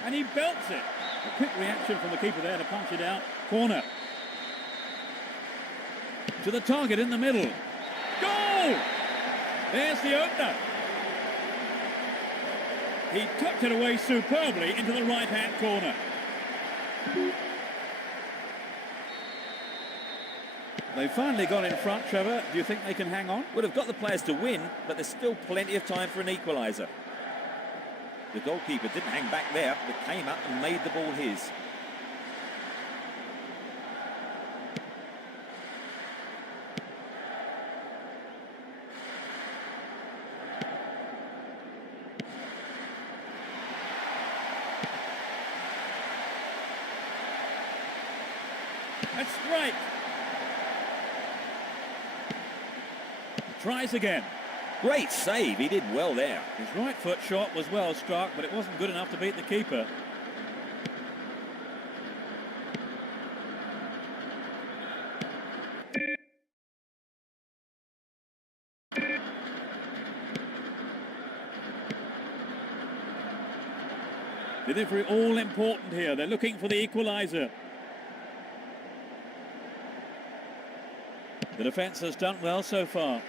And he belts it. A quick reaction from the keeper there to punch it out. Corner. To the target in the middle. Goal! There's the opener. He tucked it away superbly into the right-hand corner. They've finally got in front, Trevor. Do you think they can hang on? Would have got the players to win, but there's still plenty of time for an equaliser. The goalkeeper didn't hang back there, but came up and made the ball his. That's right. Tries again. Great save, he did well there. His right foot shot was well struck, but it wasn't good enough to beat the keeper. Delivery all important here. They're looking for the equaliser. The defence has done well so far.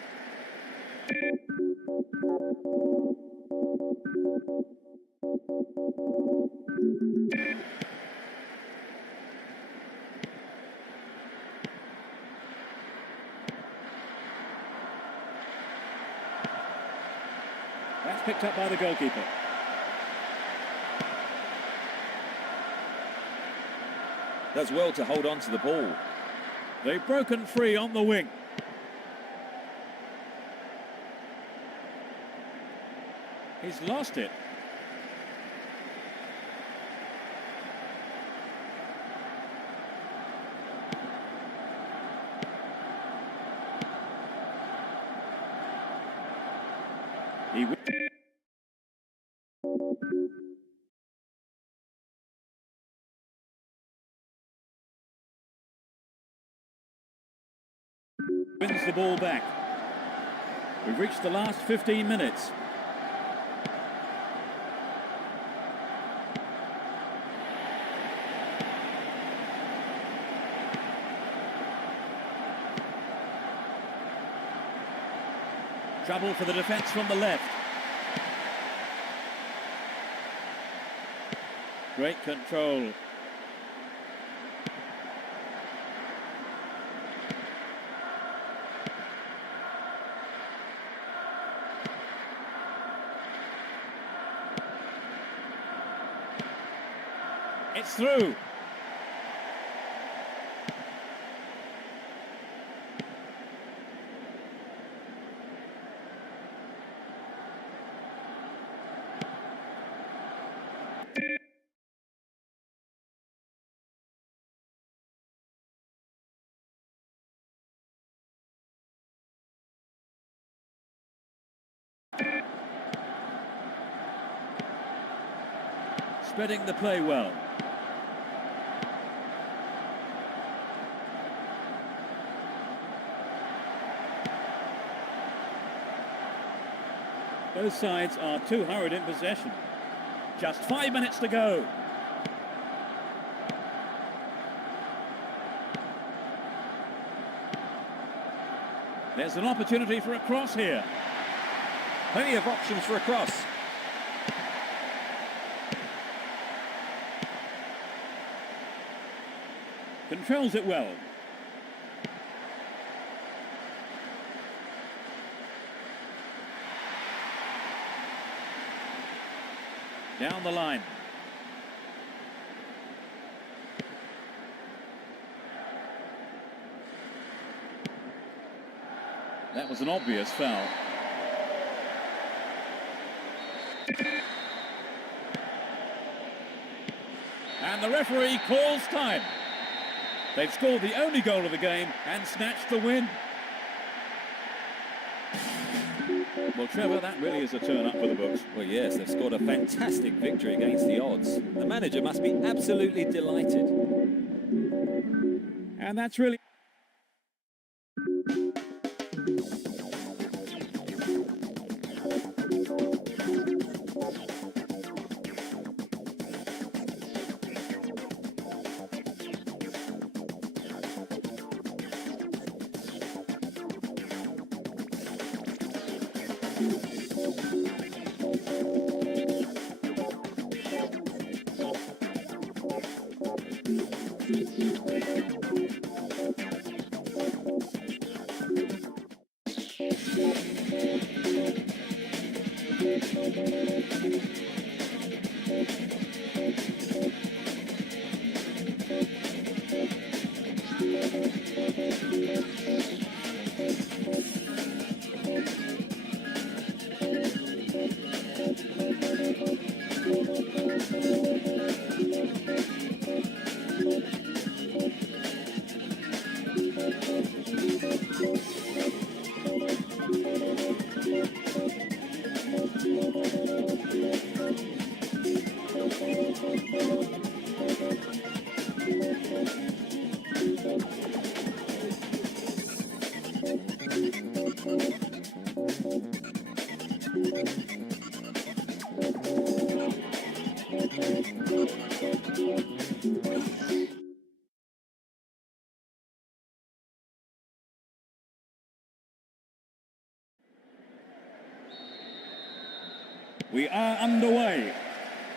That's picked up by the goalkeeper. Does well to hold on to the ball. They've broken free on the wing. He's lost it. He wins the ball back. We've reached the last 15 minutes. Trouble for the defence from the left. Great control. It's through. spreading the play well. Both sides are too hurried in possession. Just 5 minutes to go. There's an opportunity for a cross here. Plenty of options for a cross. Controls it well. Down the line. That was an obvious foul. And the referee calls time. They've scored the only goal of the game and snatched the win. Well, Trevor, that really is a turn up for the books. Well, yes, they've scored a fantastic victory against the odds. The manager must be absolutely delighted. And that's really... We are underway.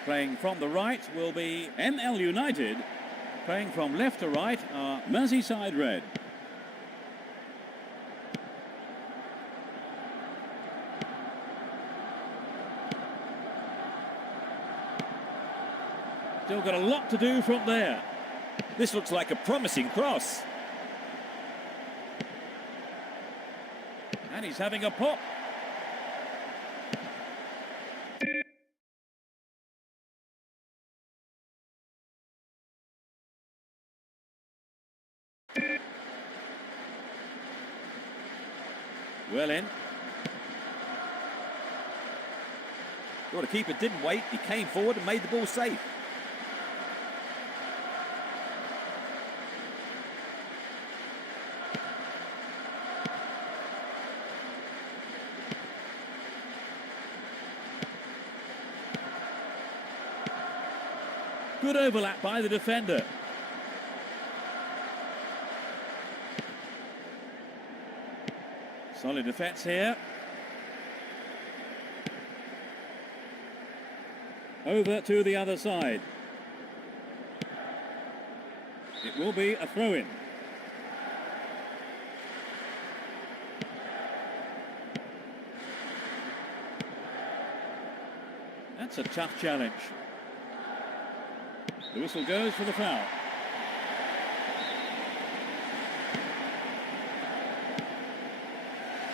Playing from the right will be NL United. Playing from left to right are Merseyside Red. Still got a lot to do from there. This looks like a promising cross. And he's having a pop. Well in. Well, the keeper didn't wait. He came forward and made the ball safe. Good overlap by the defender. Solid defence here. Over to the other side. It will be a throw-in. That's a tough challenge. The whistle goes for the foul.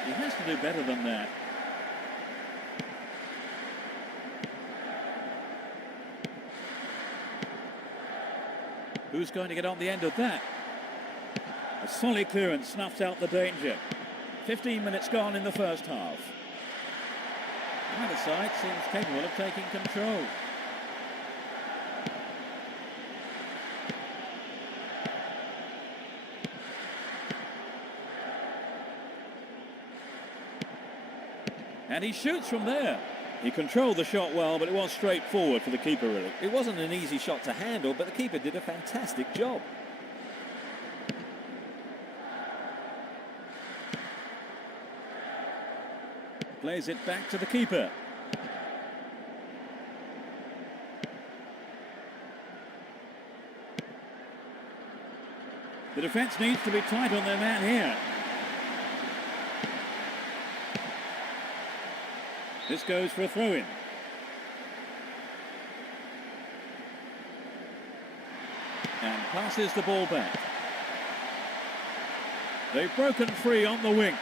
He has to do better than that. Who's going to get on the end of that? A solid clearance snuffs out the danger. 15 minutes gone in the first half. Either side seems capable of taking control. And he shoots from there. He controlled the shot well, but it was straightforward for the keeper, really. It wasn't an easy shot to handle, but the keeper did a fantastic job. Plays it back to the keeper. The defence needs to be tight on their man here. This goes for a throw-in. And passes the ball back. They've broken free on the wing.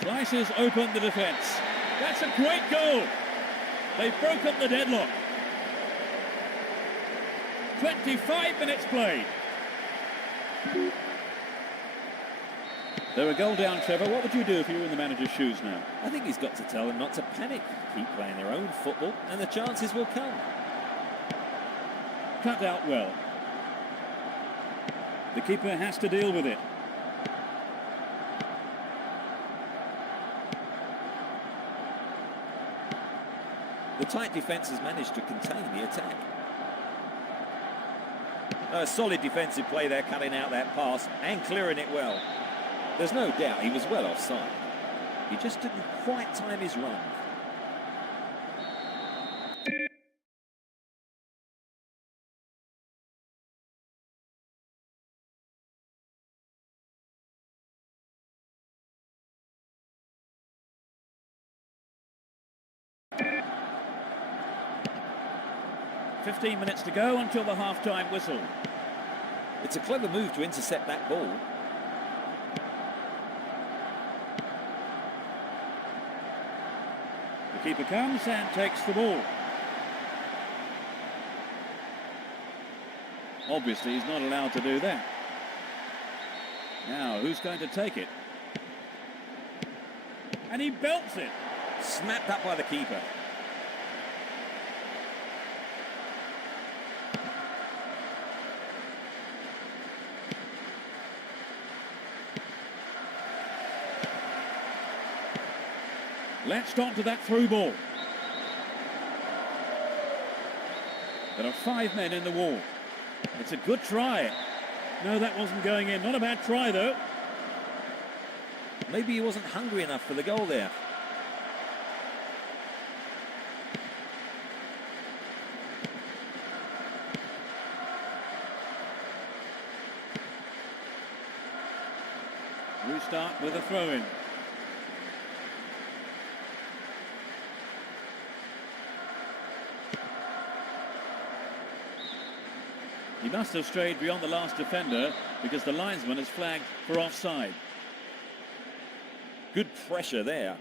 Slices open the defence. That's a great goal. They've broken the deadlock. 25 minutes played. They're a goal down, Trevor. What would you do if you were in the manager's shoes now? I think he's got to tell them not to panic. Keep playing their own football and the chances will come. Cut out well. The keeper has to deal with it. The tight defence has managed to contain the attack. A solid defensive play there, cutting out that pass and clearing it well. There's no doubt he was well offside. He just didn't quite time his run. "15 minutes to go until the half-time whistle." It's a clever move to intercept that ball. The keeper comes and takes the ball. Obviously, he's not allowed to do that. Now, who's going to take it? And he belts it. Snapped up by the keeper. Latched onto that through ball. There are 5 men in the wall. It's a good try. No, that wasn't going in. Not a bad try, though. Maybe he wasn't hungry enough for the goal there. Restart with a throw-in. He must have strayed beyond the last defender because the linesman has flagged for offside. Good pressure there.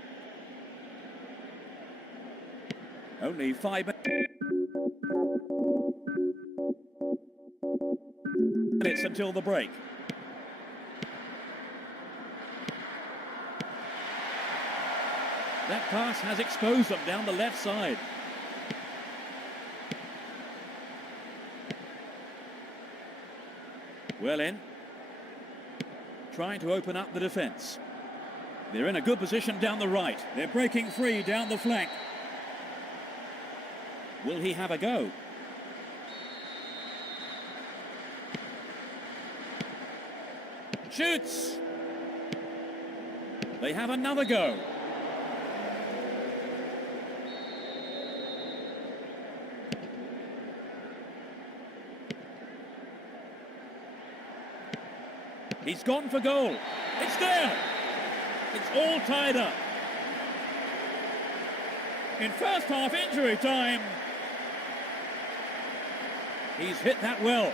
Only 5 minutes until the break. That pass has exposed them down the left side. Well in. Trying to open up the defence. They're in a good position down the right. They're breaking free down the flank. Will he have a go? Shoots! They have another go. He's gone for goal. It's there. It's all tied up. In first half injury time, he's hit that well.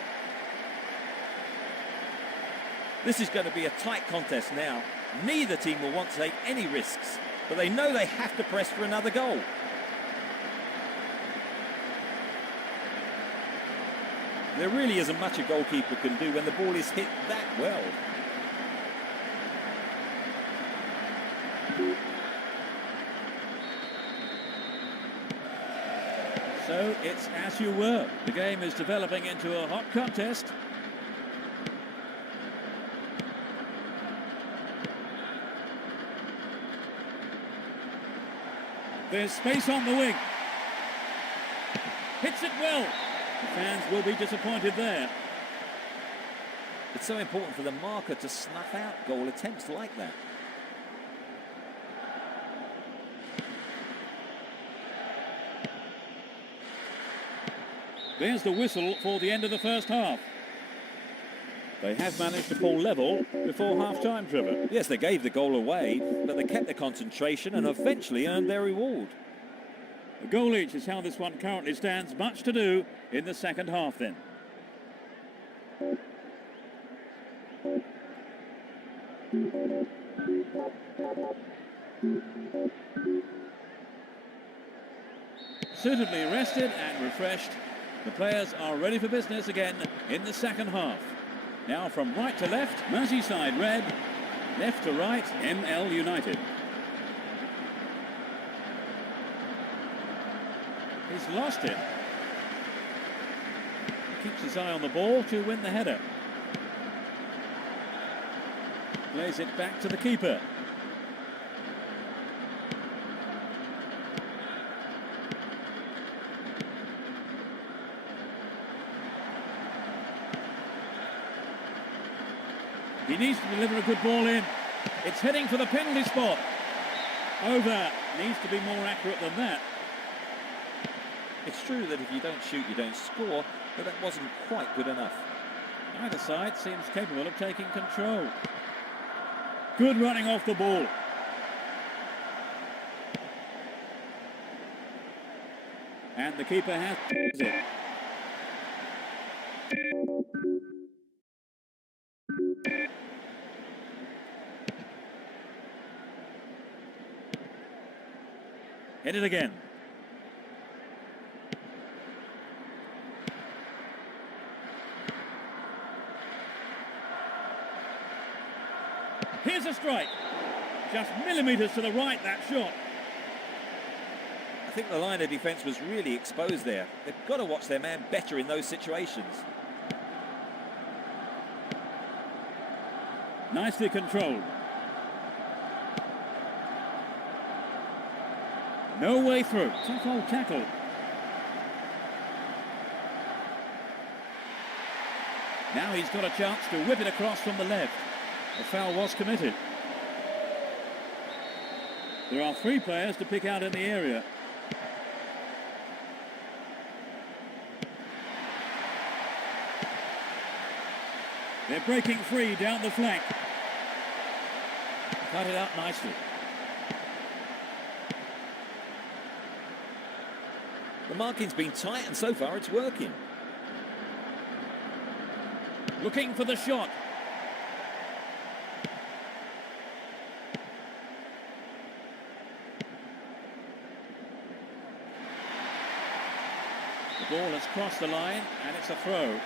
This is going to be a tight contest now. Neither team will want to take any risks, but they know they have to press for another goal. There really isn't much a goalkeeper can do when the ball is hit that well. So So it's as you were. The game is developing into a hot contest. There's space on the wing. Hits it well. The fans will be disappointed there. It's so important for the marker to snuff out goal attempts like that. There's the whistle for the end of the first half. They have managed to pull level before half-time, Trevor. Yes, they gave the goal away, but they kept their concentration and eventually earned their reward. A goal each is how this one currently stands. Much to do in the second half then. Suitably rested and refreshed, the players are ready for business again in the second half. Now from right to left, Merseyside Red, left to right, ML United. He's lost it. Keeps his eye on the ball to win the header. Plays it back to the keeper. He needs to deliver a good ball in. It's heading for the penalty spot. Over. Needs to be more accurate than that. It's true that if you don't shoot, you don't score, but that wasn't quite good enough. Either side seems capable of taking control. Good running off the ball. And the keeper has it. Hit it again. Here's a strike. Just millimetres to the right, that shot. I think the line of defence was really exposed there. They've got to watch their man better in those situations. Nicely controlled. No way through. Tough old tackle. Now he's got a chance to whip it across from the left. A foul was committed. There are 3 players to pick out in the area. They're breaking free down the flank. Cut it out nicely. The marking's been tight and so far it's working. Looking for the shot. The ball has crossed the line and it's a throw.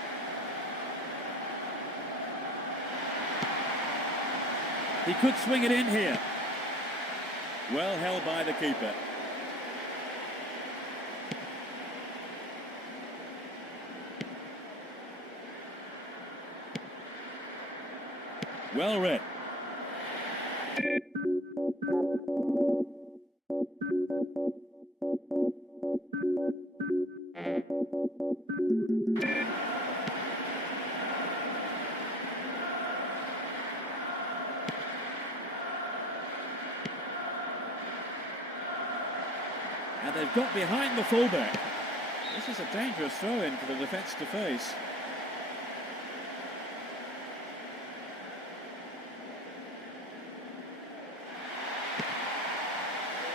He could swing it in here. Well held by the keeper. Well read. And they've got behind the fullback. This is a dangerous throw-in for the defence to face.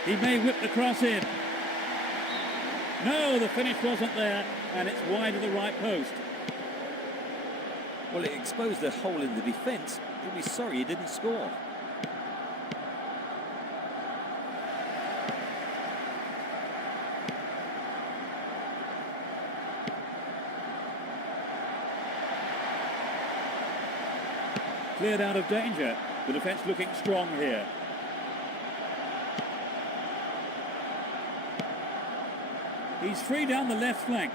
He may whip the cross in. No, the finish wasn't there, and it's wide of the right post. Well, it exposed a hole in the defence. You'll be sorry he didn't score. Cleared out of danger. The defence looking strong here. He's free down the left flank.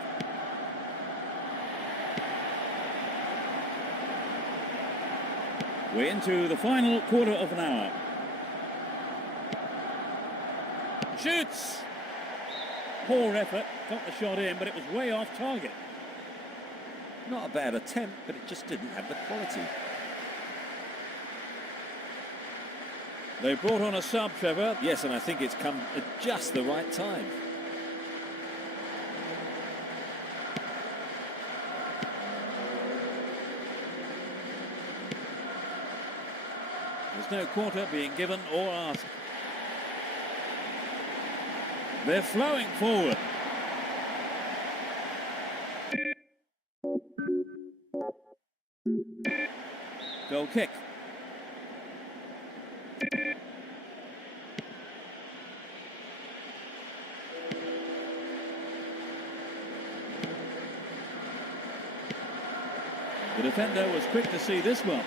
We're into the final quarter of an hour. Shoots! Poor effort, got the shot in, but it was way off target. Not a bad attempt, but it just didn't have the quality. They brought on a sub, Trevor. Yes, and I think it's come at just the right time. There's no quarter being given or asked. They're flowing forward. Goal kick. The defender was quick to see this one. That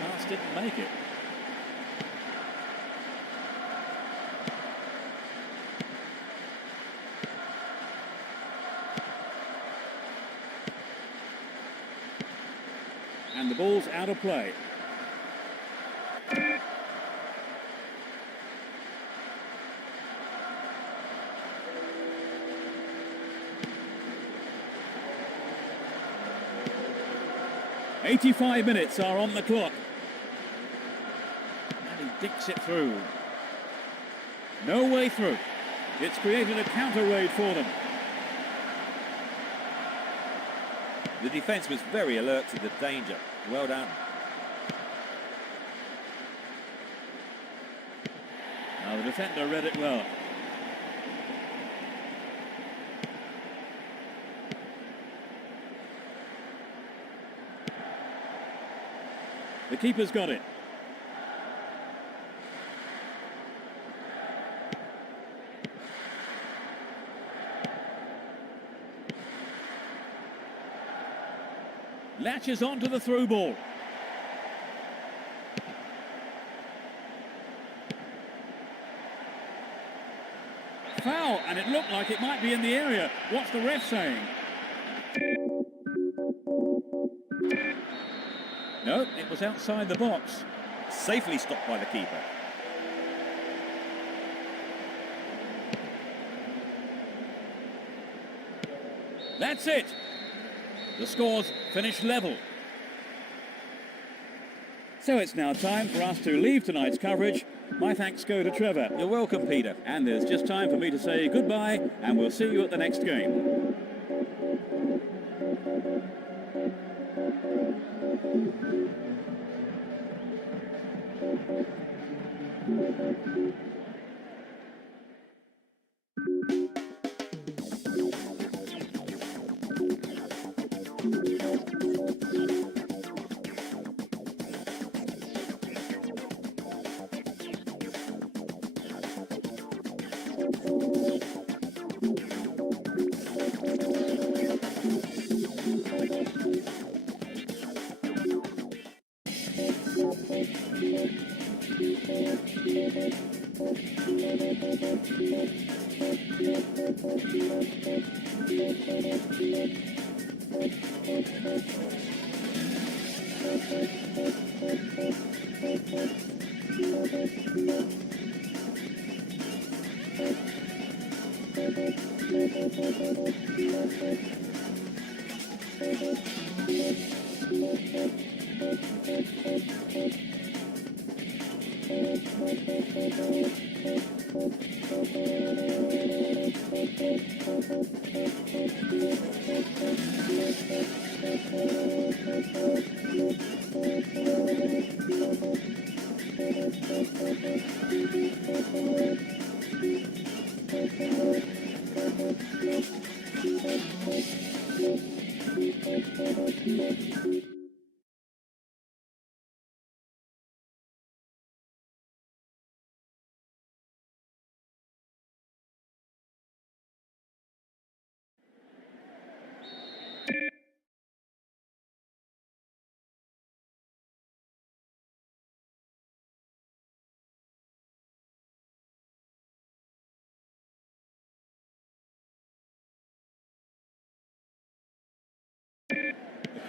pass didn't make it. And the ball's out of play. "85 minutes are on the clock. And he dinks it through. No way through. It's created a counter raid for them. The defence was very alert to the danger. Well done. Now the defender read it well. The keeper's got it. Latches on to the through ball. Foul, and it looked like it might be in the area. What's the ref saying? No, it was outside the box. Safely stopped by the keeper. That's it. The score's finished level. So it's now time for us to leave tonight's coverage. My thanks go to Trevor. You're welcome, Peter. And there's just time for me to say goodbye, and we'll see you at the next game.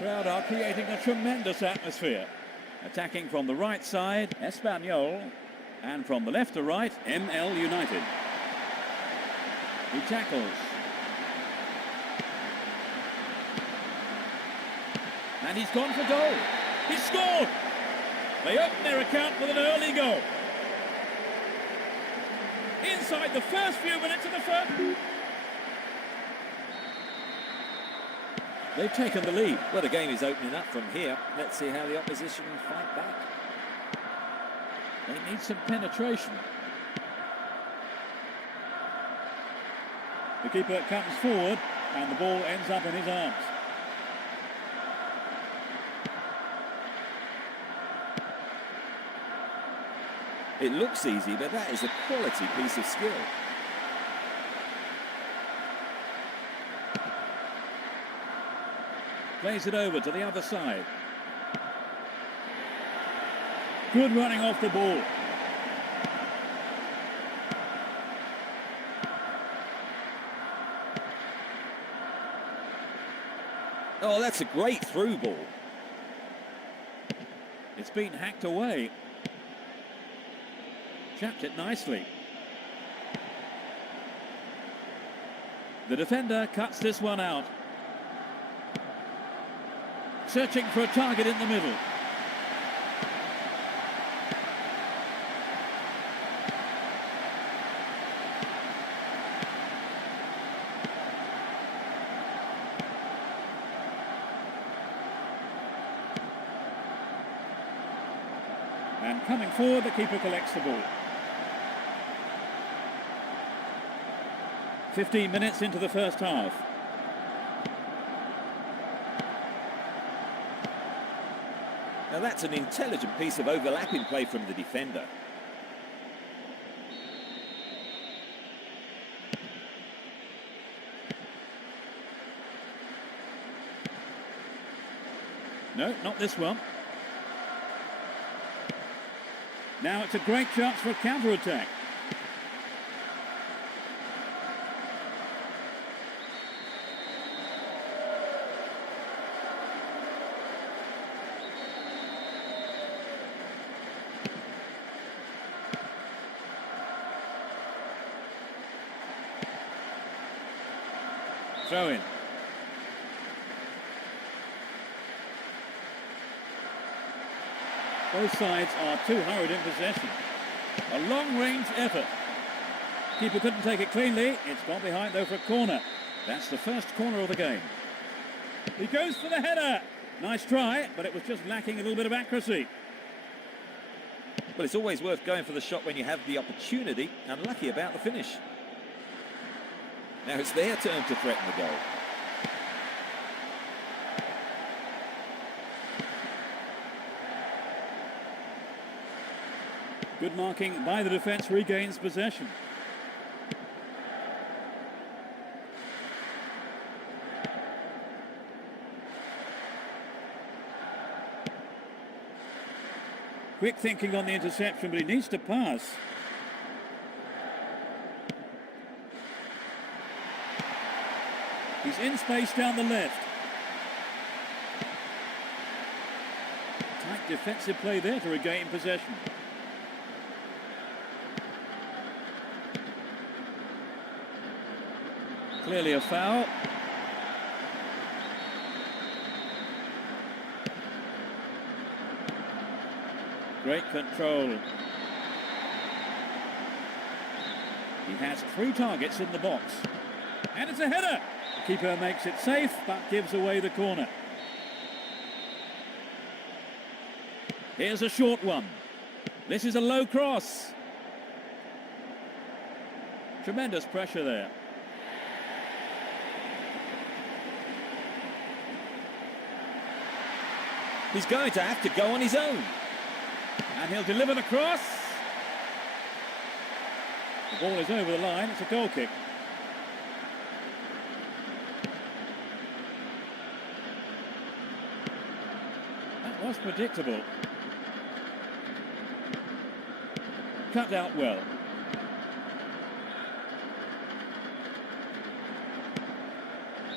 crowd are creating a tremendous atmosphere. Attacking from the right side, Espanyol, and from the left to right, ML United. He tackles. And he's gone for goal. He's scored! They open their account with an early goal. Inside the first few minutes of the first. They've taken the lead. Well, the game is opening up from here. Let's see how the opposition fight back. They need some penetration. The keeper comes forward and the ball ends up in his arms. It looks easy, but that is a quality piece of skill. Plays it over to the other side. Good running off the ball. Oh, that's a great through ball. It's been hacked away. Chapped it nicely. The defender cuts this one out. Searching for a target in the middle. And coming forward, the keeper collects the ball. 15 minutes into the first half. Now that's an intelligent piece of overlapping play from the defender. No, not this one. Now it's a great chance for a counter-attack. Throw in. Both sides are too hurried in possession. A long-range effort. Keeper couldn't take it cleanly. It's gone behind though for a corner. That's the first corner of the game. He goes for the header. Nice try, but it was just lacking a little bit of accuracy. Well, it's always worth going for the shot when you have the opportunity. Unlucky about the finish. Now it's their turn to threaten the goal. Good marking by the defence, regains possession. Quick thinking on the interception, but he needs to pass. He's in space down the left. Tight defensive play there to regain possession. Clearly a foul. Great control. He has 3 targets in the box. And it's a header. The keeper makes it safe, but gives away the corner. Here's a short one. This is a low cross. Tremendous pressure there. He's going to have to go on his own. And he'll deliver the cross. The ball is over the line. It's a goal kick. That was predictable. Cut out well.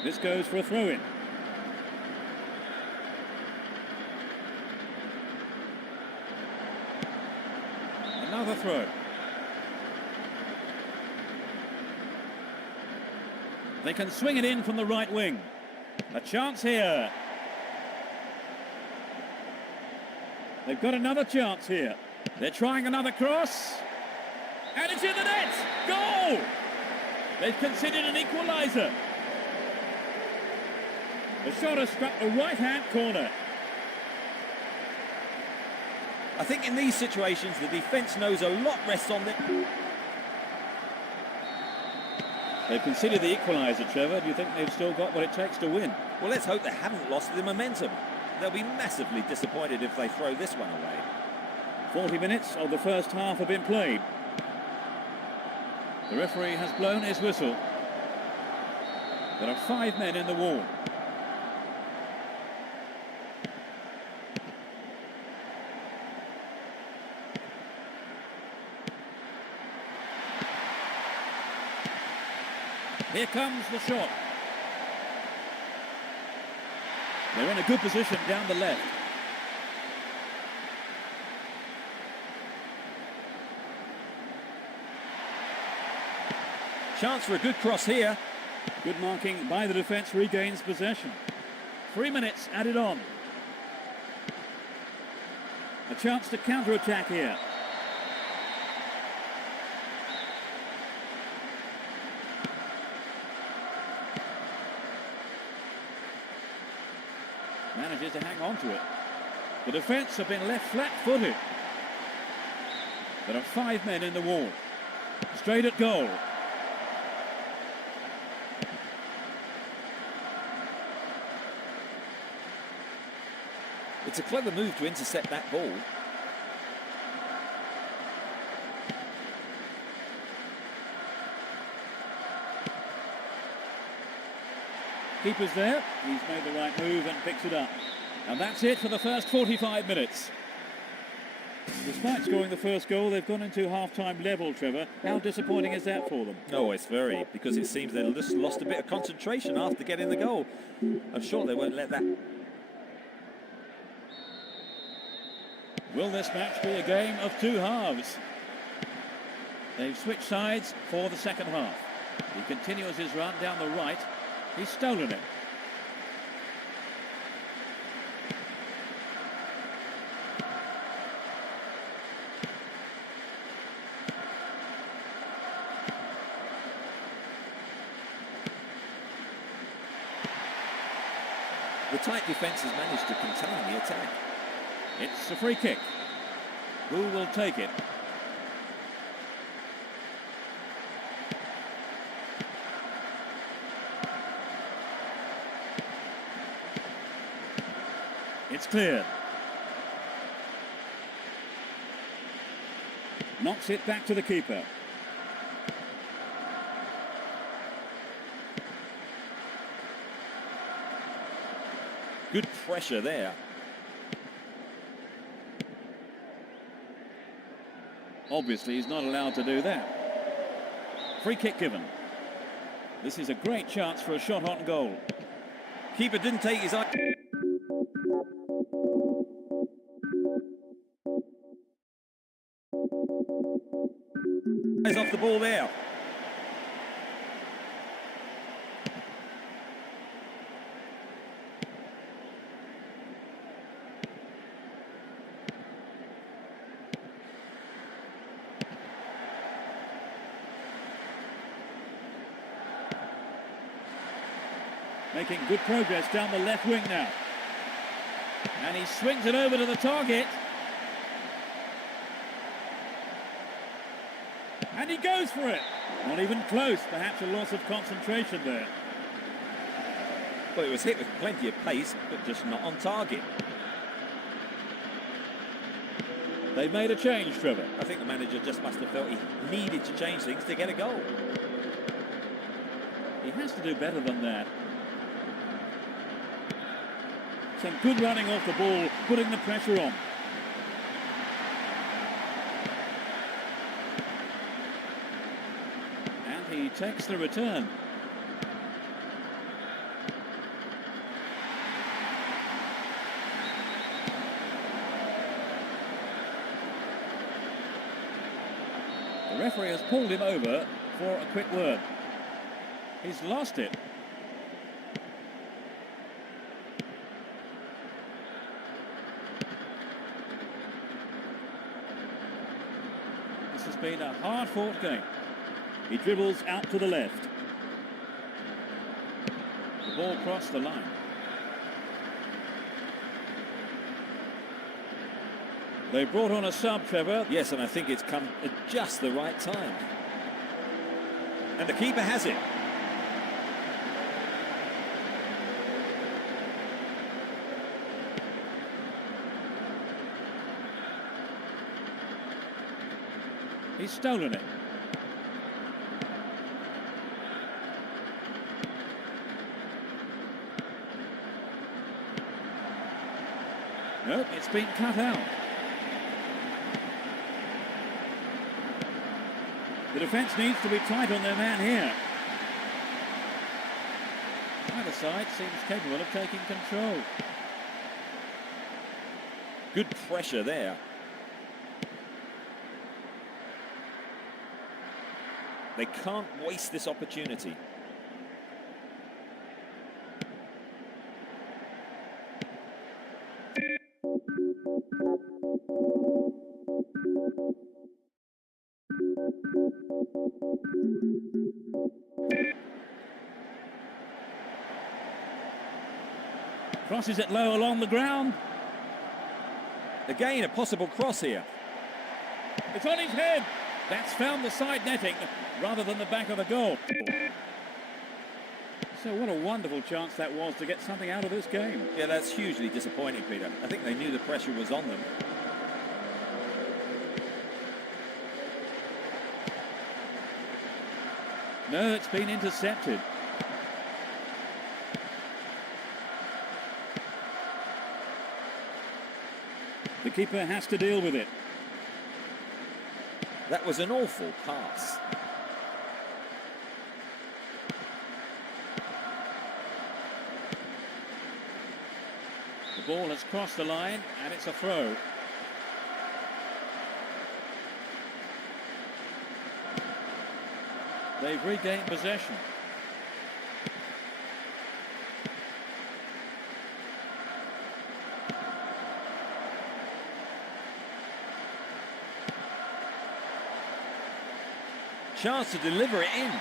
This goes for a throw-in. throw. They can swing it in from the right wing. A chance here. They've got another chance here. They're trying another cross. And it's in the net! Goal! They've considered an equaliser. The shot has struck the right-hand corner. I think in these situations, the defence knows a lot rests on them. They've conceded the equaliser, Trevor. Do you think they've still got what it takes to win? Well, let's hope they haven't lost the momentum. They'll be massively disappointed if they throw this one away. 40 minutes of the first half have been played. The referee has blown his whistle. There are 5 men in the wall. Here comes the shot. They're in a good position down the left. Chance for a good cross here. Good marking by the defence, regains possession. 3 minutes added on. A chance to counter-attack here. Manages to hang on to it. The defence have been left flat-footed. There are 5 men in the wall. Straight at goal. It's a clever move to intercept that ball. Keeper's there. He's made the right move and picks it up. And that's it for the first 45 minutes. Despite scoring the first goal, they've gone into half-time level, Trevor. How disappointing is that for them? Oh, it's very, because it seems they've just lost a bit of concentration after getting the goal. I'm sure they won't let that. Will this match be a game of two halves? They've switched sides for the second half. He continues his run down the right. He's stolen it. The tight defence has managed to contain the attack. It's a free kick. Who will take it? It's clear. Knocks it back to the keeper. Good pressure there. Obviously, he's not allowed to do that. Free kick given. This is a great chance for a shot on goal. Keeper didn't take his eye. Eyes off the ball there. Making good progress down the left wing now. And he swings it over to the target. And he goes for it. Not even close, perhaps a loss of concentration there. Well, it was hit with plenty of pace, but just not on target. They've made a change, Trevor. I think the manager just must have felt he needed to change things to get a goal. He has to do better than that. Some good running off the ball, putting the pressure on. And he takes the return. referee has pulled him over for a quick word. He's lost it. This has been a hard-fought game. He dribbles out to the left. The ball crossed the line. They brought on a sub, Trevor. Yes, and I think it's come at just the right time. And the keeper has it. He's stolen it. Nope, it's been cut out. The defence needs to be tight on their man here. Either side seems capable of taking control. Good pressure there. They can't waste this opportunity. Crosses it low along the ground. Again, a possible cross here. It's on his head. That's found the side netting rather than the back of the goal. So what a wonderful chance that was to get something out of this game. Yeah, that's hugely disappointing, Peter. I think they knew the pressure was on them. No, it's been intercepted. The keeper has to deal with it. That was an awful pass. The ball has crossed the line and it's a throw. They've regained possession. Chance to deliver it in.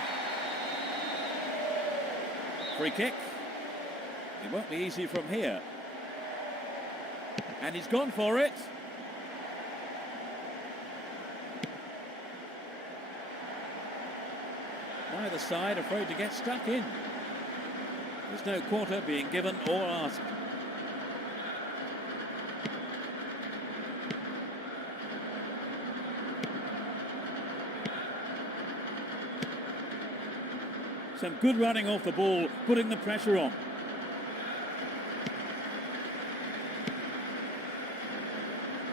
Free kick. It won't be easy from here. And he's gone for it. Neither side afraid to get stuck in. There's no quarter being given or asked. Some good running off the ball, putting the pressure on.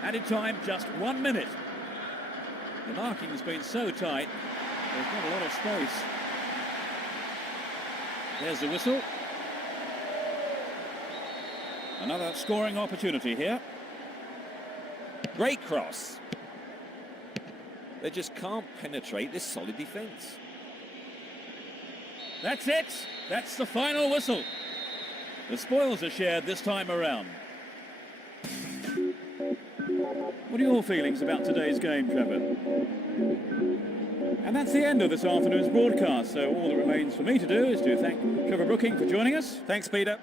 Added time, just 1 minute. The marking has been so tight, there's not a lot of space. There's the whistle. Another scoring opportunity here. Great cross. They just can't penetrate this solid defence. That's it. That's the final whistle. The spoils are shared this time around. What are your feelings about today's game, Trevor? And that's the end of this afternoon's broadcast, so all that remains for me to do is to thank Trevor Brooking for joining us. Thanks, Peter.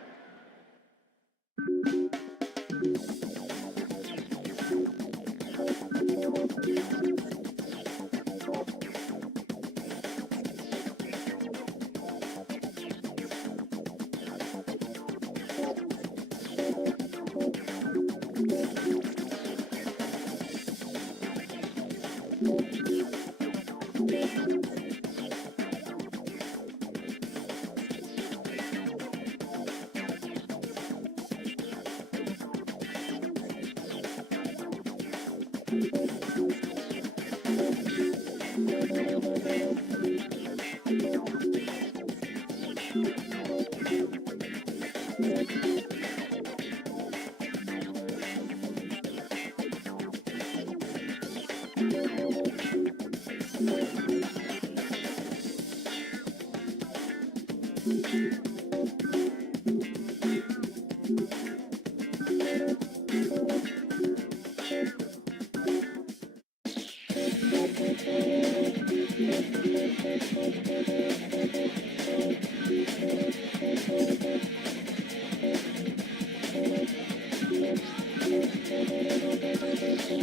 The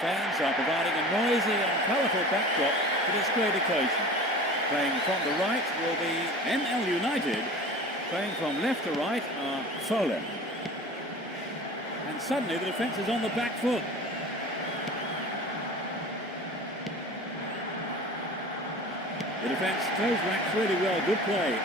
fans are providing a noisy and colourful backdrop for this great occasion. Playing from the right will be ML United. Playing from left to right are Fulham. And suddenly the defence is on the back foot. The defence close ranks really well. Good play.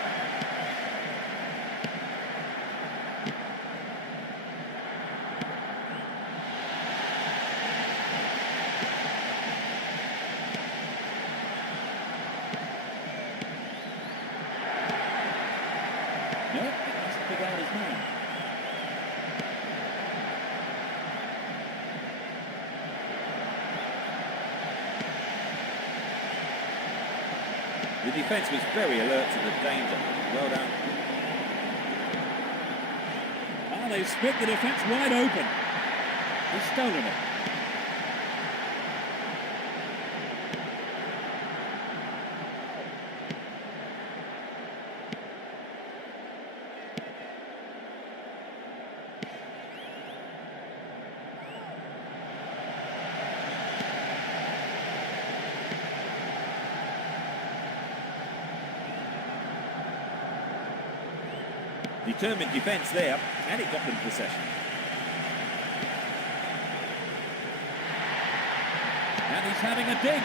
No, it mustn't pick out his man. The defence was very alert to the danger. Well done. Ah, they split the defence wide open. He's stolen it. Determined defence there, and it got them possession. And he's having a dig.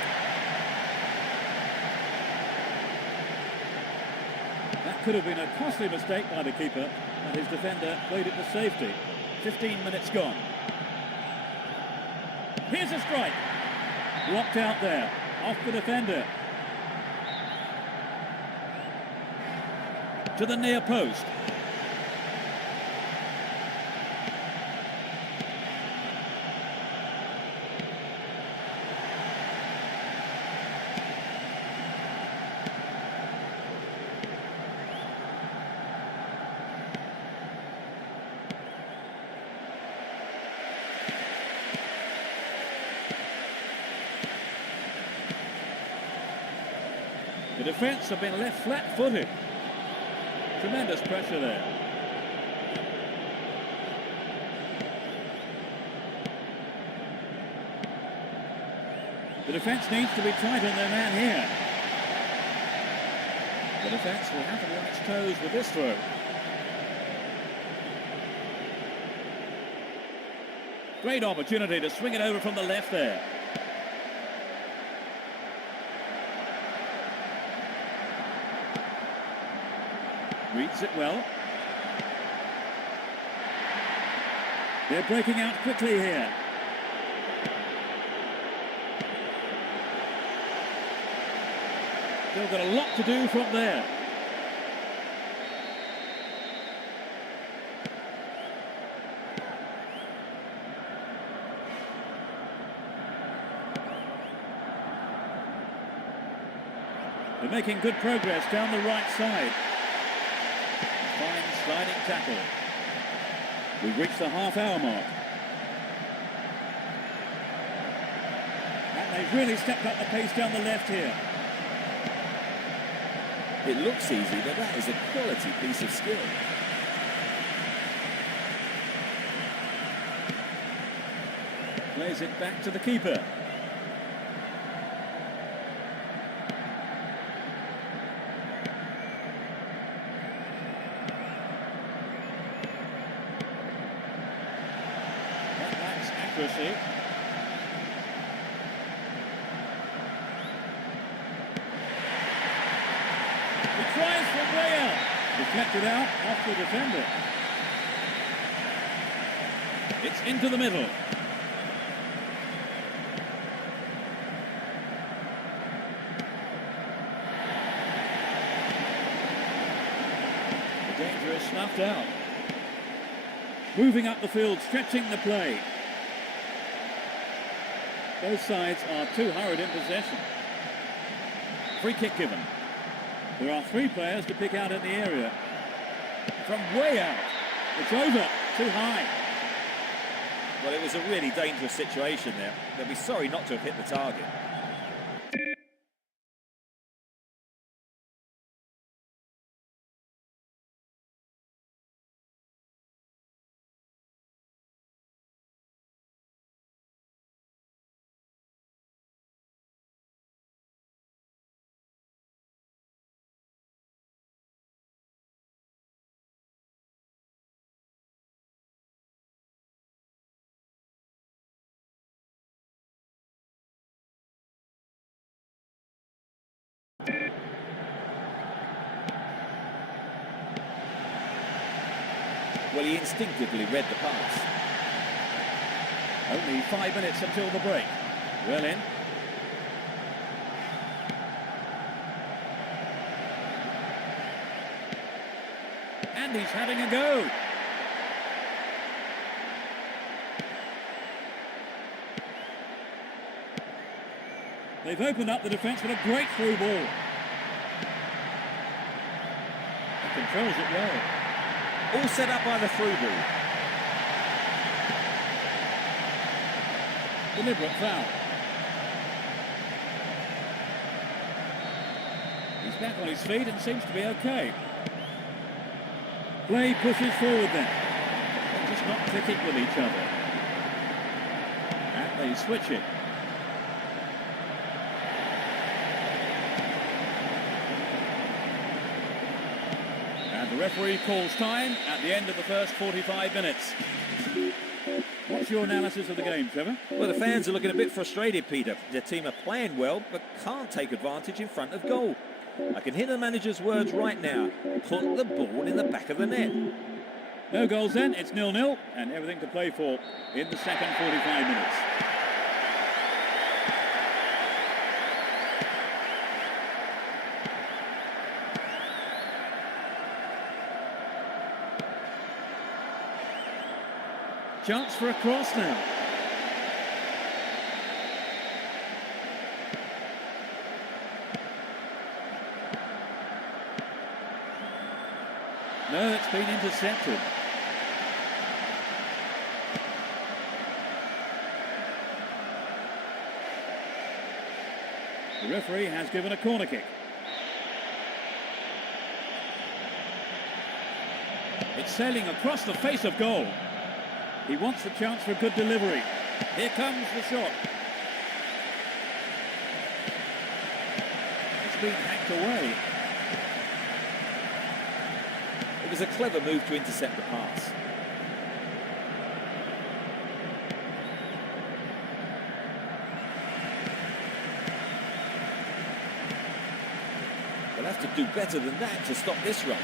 That could have been a costly mistake by the keeper, and his defender played it to safety. 15 minutes gone. Here's a strike. Blocked out there, off the defender. To the near post. The defence have been left flat-footed. Tremendous pressure there. The defence needs to be tight on their man here. The defence will have to be on its toes with this throw. Great opportunity to swing it over from the left there. Reads it well. They're breaking out quickly here. Still got a lot to do from there. They're making good progress down the right side. Fine sliding tackle. We've reached the half-hour mark. And they've really stepped up the pace down the left here. It looks easy, but that is a quality piece of skill. Plays it back to the keeper. That lacks accuracy. He tries from way out. Deflected out off the defender. It's into the middle. The danger is snuffed out. Moving up the field, stretching the play. Both sides are too hurried in possession. Free kick given. There are 3 players to pick out in the area. From way out. It's over. Too high. Well, it was a really dangerous situation there. They'll be sorry not to have hit the target. Well, he instinctively read the pass. Only 5 minutes until the break. Well in. And he's having a go. They've opened up the defence with a great through ball. He controls it well. All set up by the through ball. Deliberate foul. He's back on his feet and seems to be okay. Play pushes forward then. They're just not clicking with each other. And they switch it. And the referee calls time at the end of the first 45 minutes. What's your analysis of the game, Trevor? Well, the fans are looking a bit frustrated, Peter. Their team are playing well, but can't take advantage in front of goal. I can hear the manager's words right now. Put the ball in the back of the net. No goals then, it's 0-0, and everything to play for in the second 45 minutes. Chance for a cross now. No, it's been intercepted. The referee has given a corner kick. It's sailing across the face of goal. He wants the chance for a good delivery. Here comes the shot. It's been hacked away. It was a clever move to intercept the pass. They'll have to do better than that to stop this run.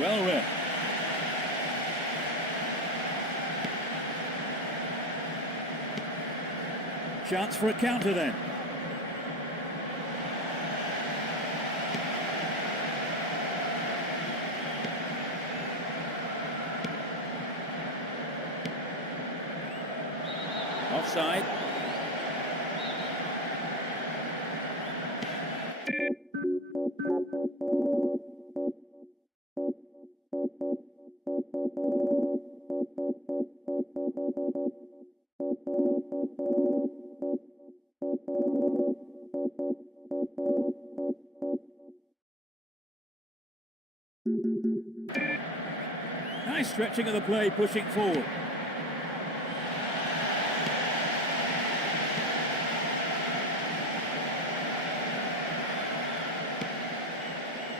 Well read. Chance for a counter then. Offside. Nice stretching of the play, pushing forward.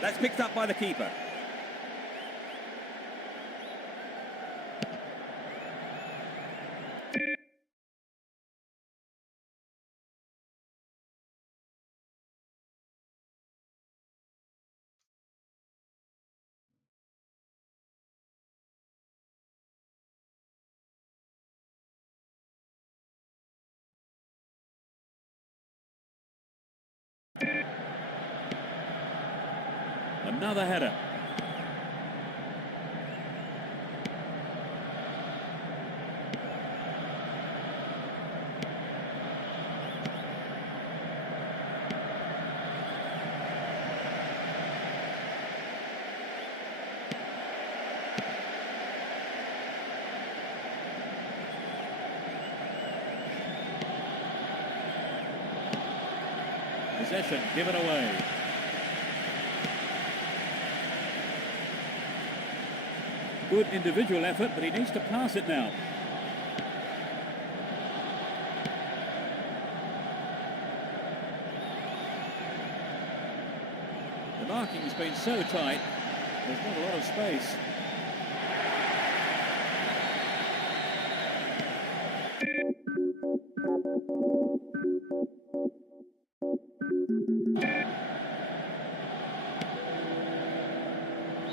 That's picked up by the keeper. Another header. Possession given away. Good individual effort, but he needs to pass it now. The marking's been so tight, there's not a lot of space.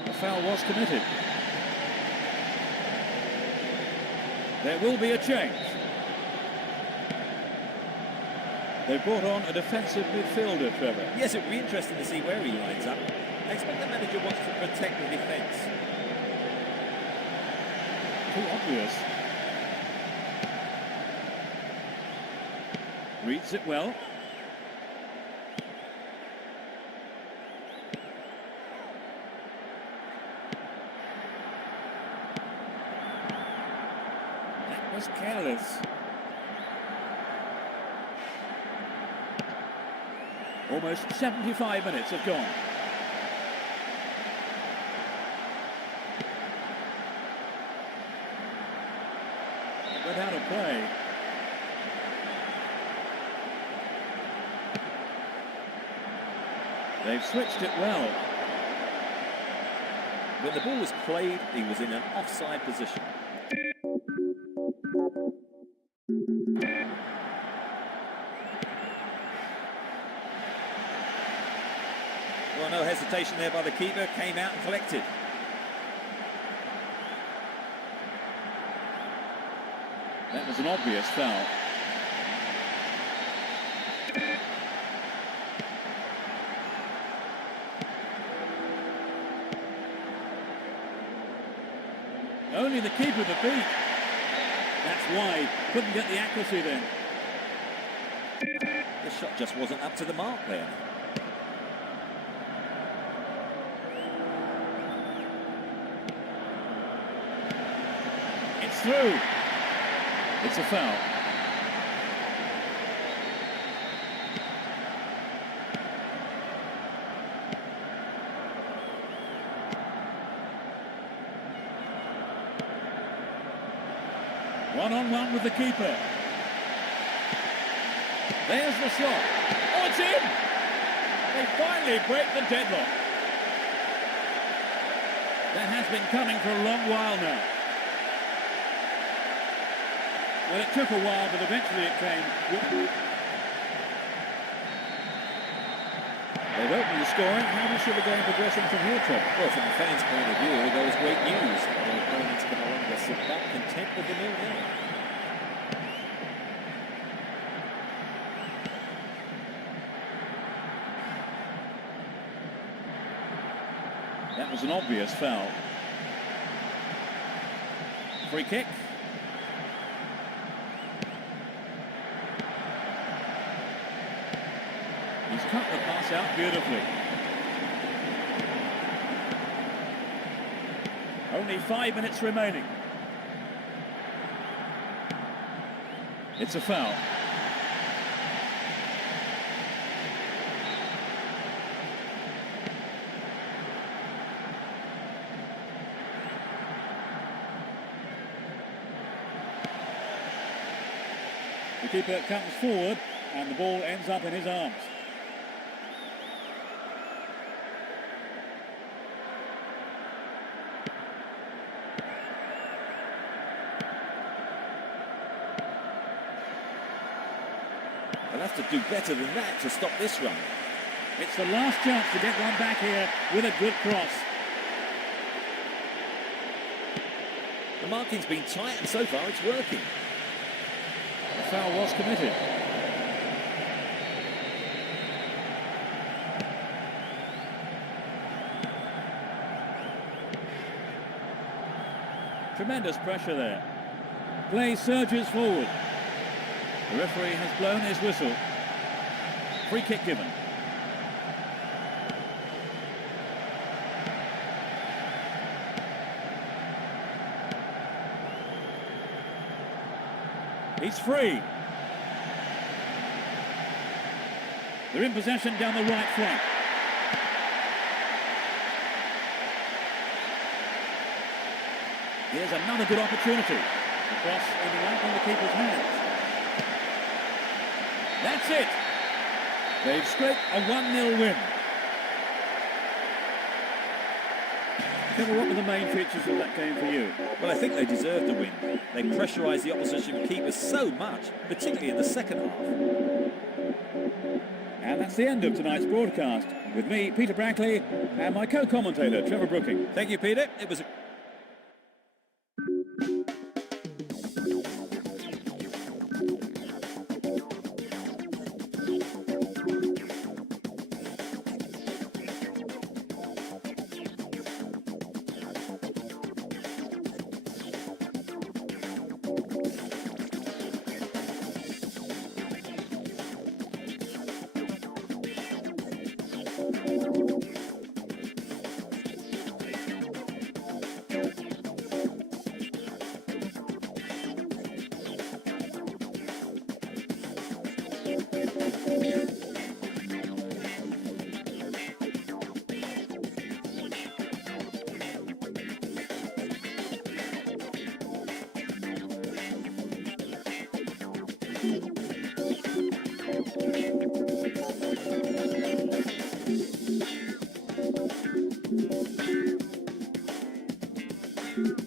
The foul was committed. There will be a change. They brought on a defensive midfielder, Trevor. Yes, it will be interesting to see where he lines up. I expect the manager wants to protect the defence. Too obvious. Reads it well. That was careless. Almost 75 minutes have gone. It went out of play. They've switched it well. When the ball was played, he was in an offside position. Well, no hesitation there by the keeper, came out and collected. That was an obvious foul. Only the keeper to beat. That's wide. Couldn't get the accuracy then. The shot just wasn't up to the mark there. It's through. It's a foul. One-on-one with the keeper. There's the shot. Oh, it's in! They finally break the deadlock. That has been coming for a long while now. Well, it took a while, but eventually it came. They've opened the scoring. How do you see the game progressing from here, Trevor? Well, from the fans' point of view, that was great news. The opponents can no longer sit back, content with the 0-0. That was an obvious foul. Free kick. He's cut the pass out beautifully. Only 5 minutes remaining. It's a foul. The keeper comes forward and the ball ends up in his arms. They'll have to do better than that to stop this run. It's the last chance to get one back here with a good cross. The marking's been tight and so far it's working. The foul was committed. Tremendous pressure there. Play surges forward. The referee has blown his whistle. Free kick given. He's free. They're in possession down the right flank. Here's another good opportunity. The cross ending up on the keeper's hands. That's it. They've scraped a 1-0 win. Trevor, what were the main features of that game for you? Well, I think they deserved the win. They pressurised the opposition keeper so much, particularly in the second half. And that's the end of tonight's broadcast. With me, Peter Brackley, and my co-commentator, Trevor Brooking. Thank you, Peter. It was a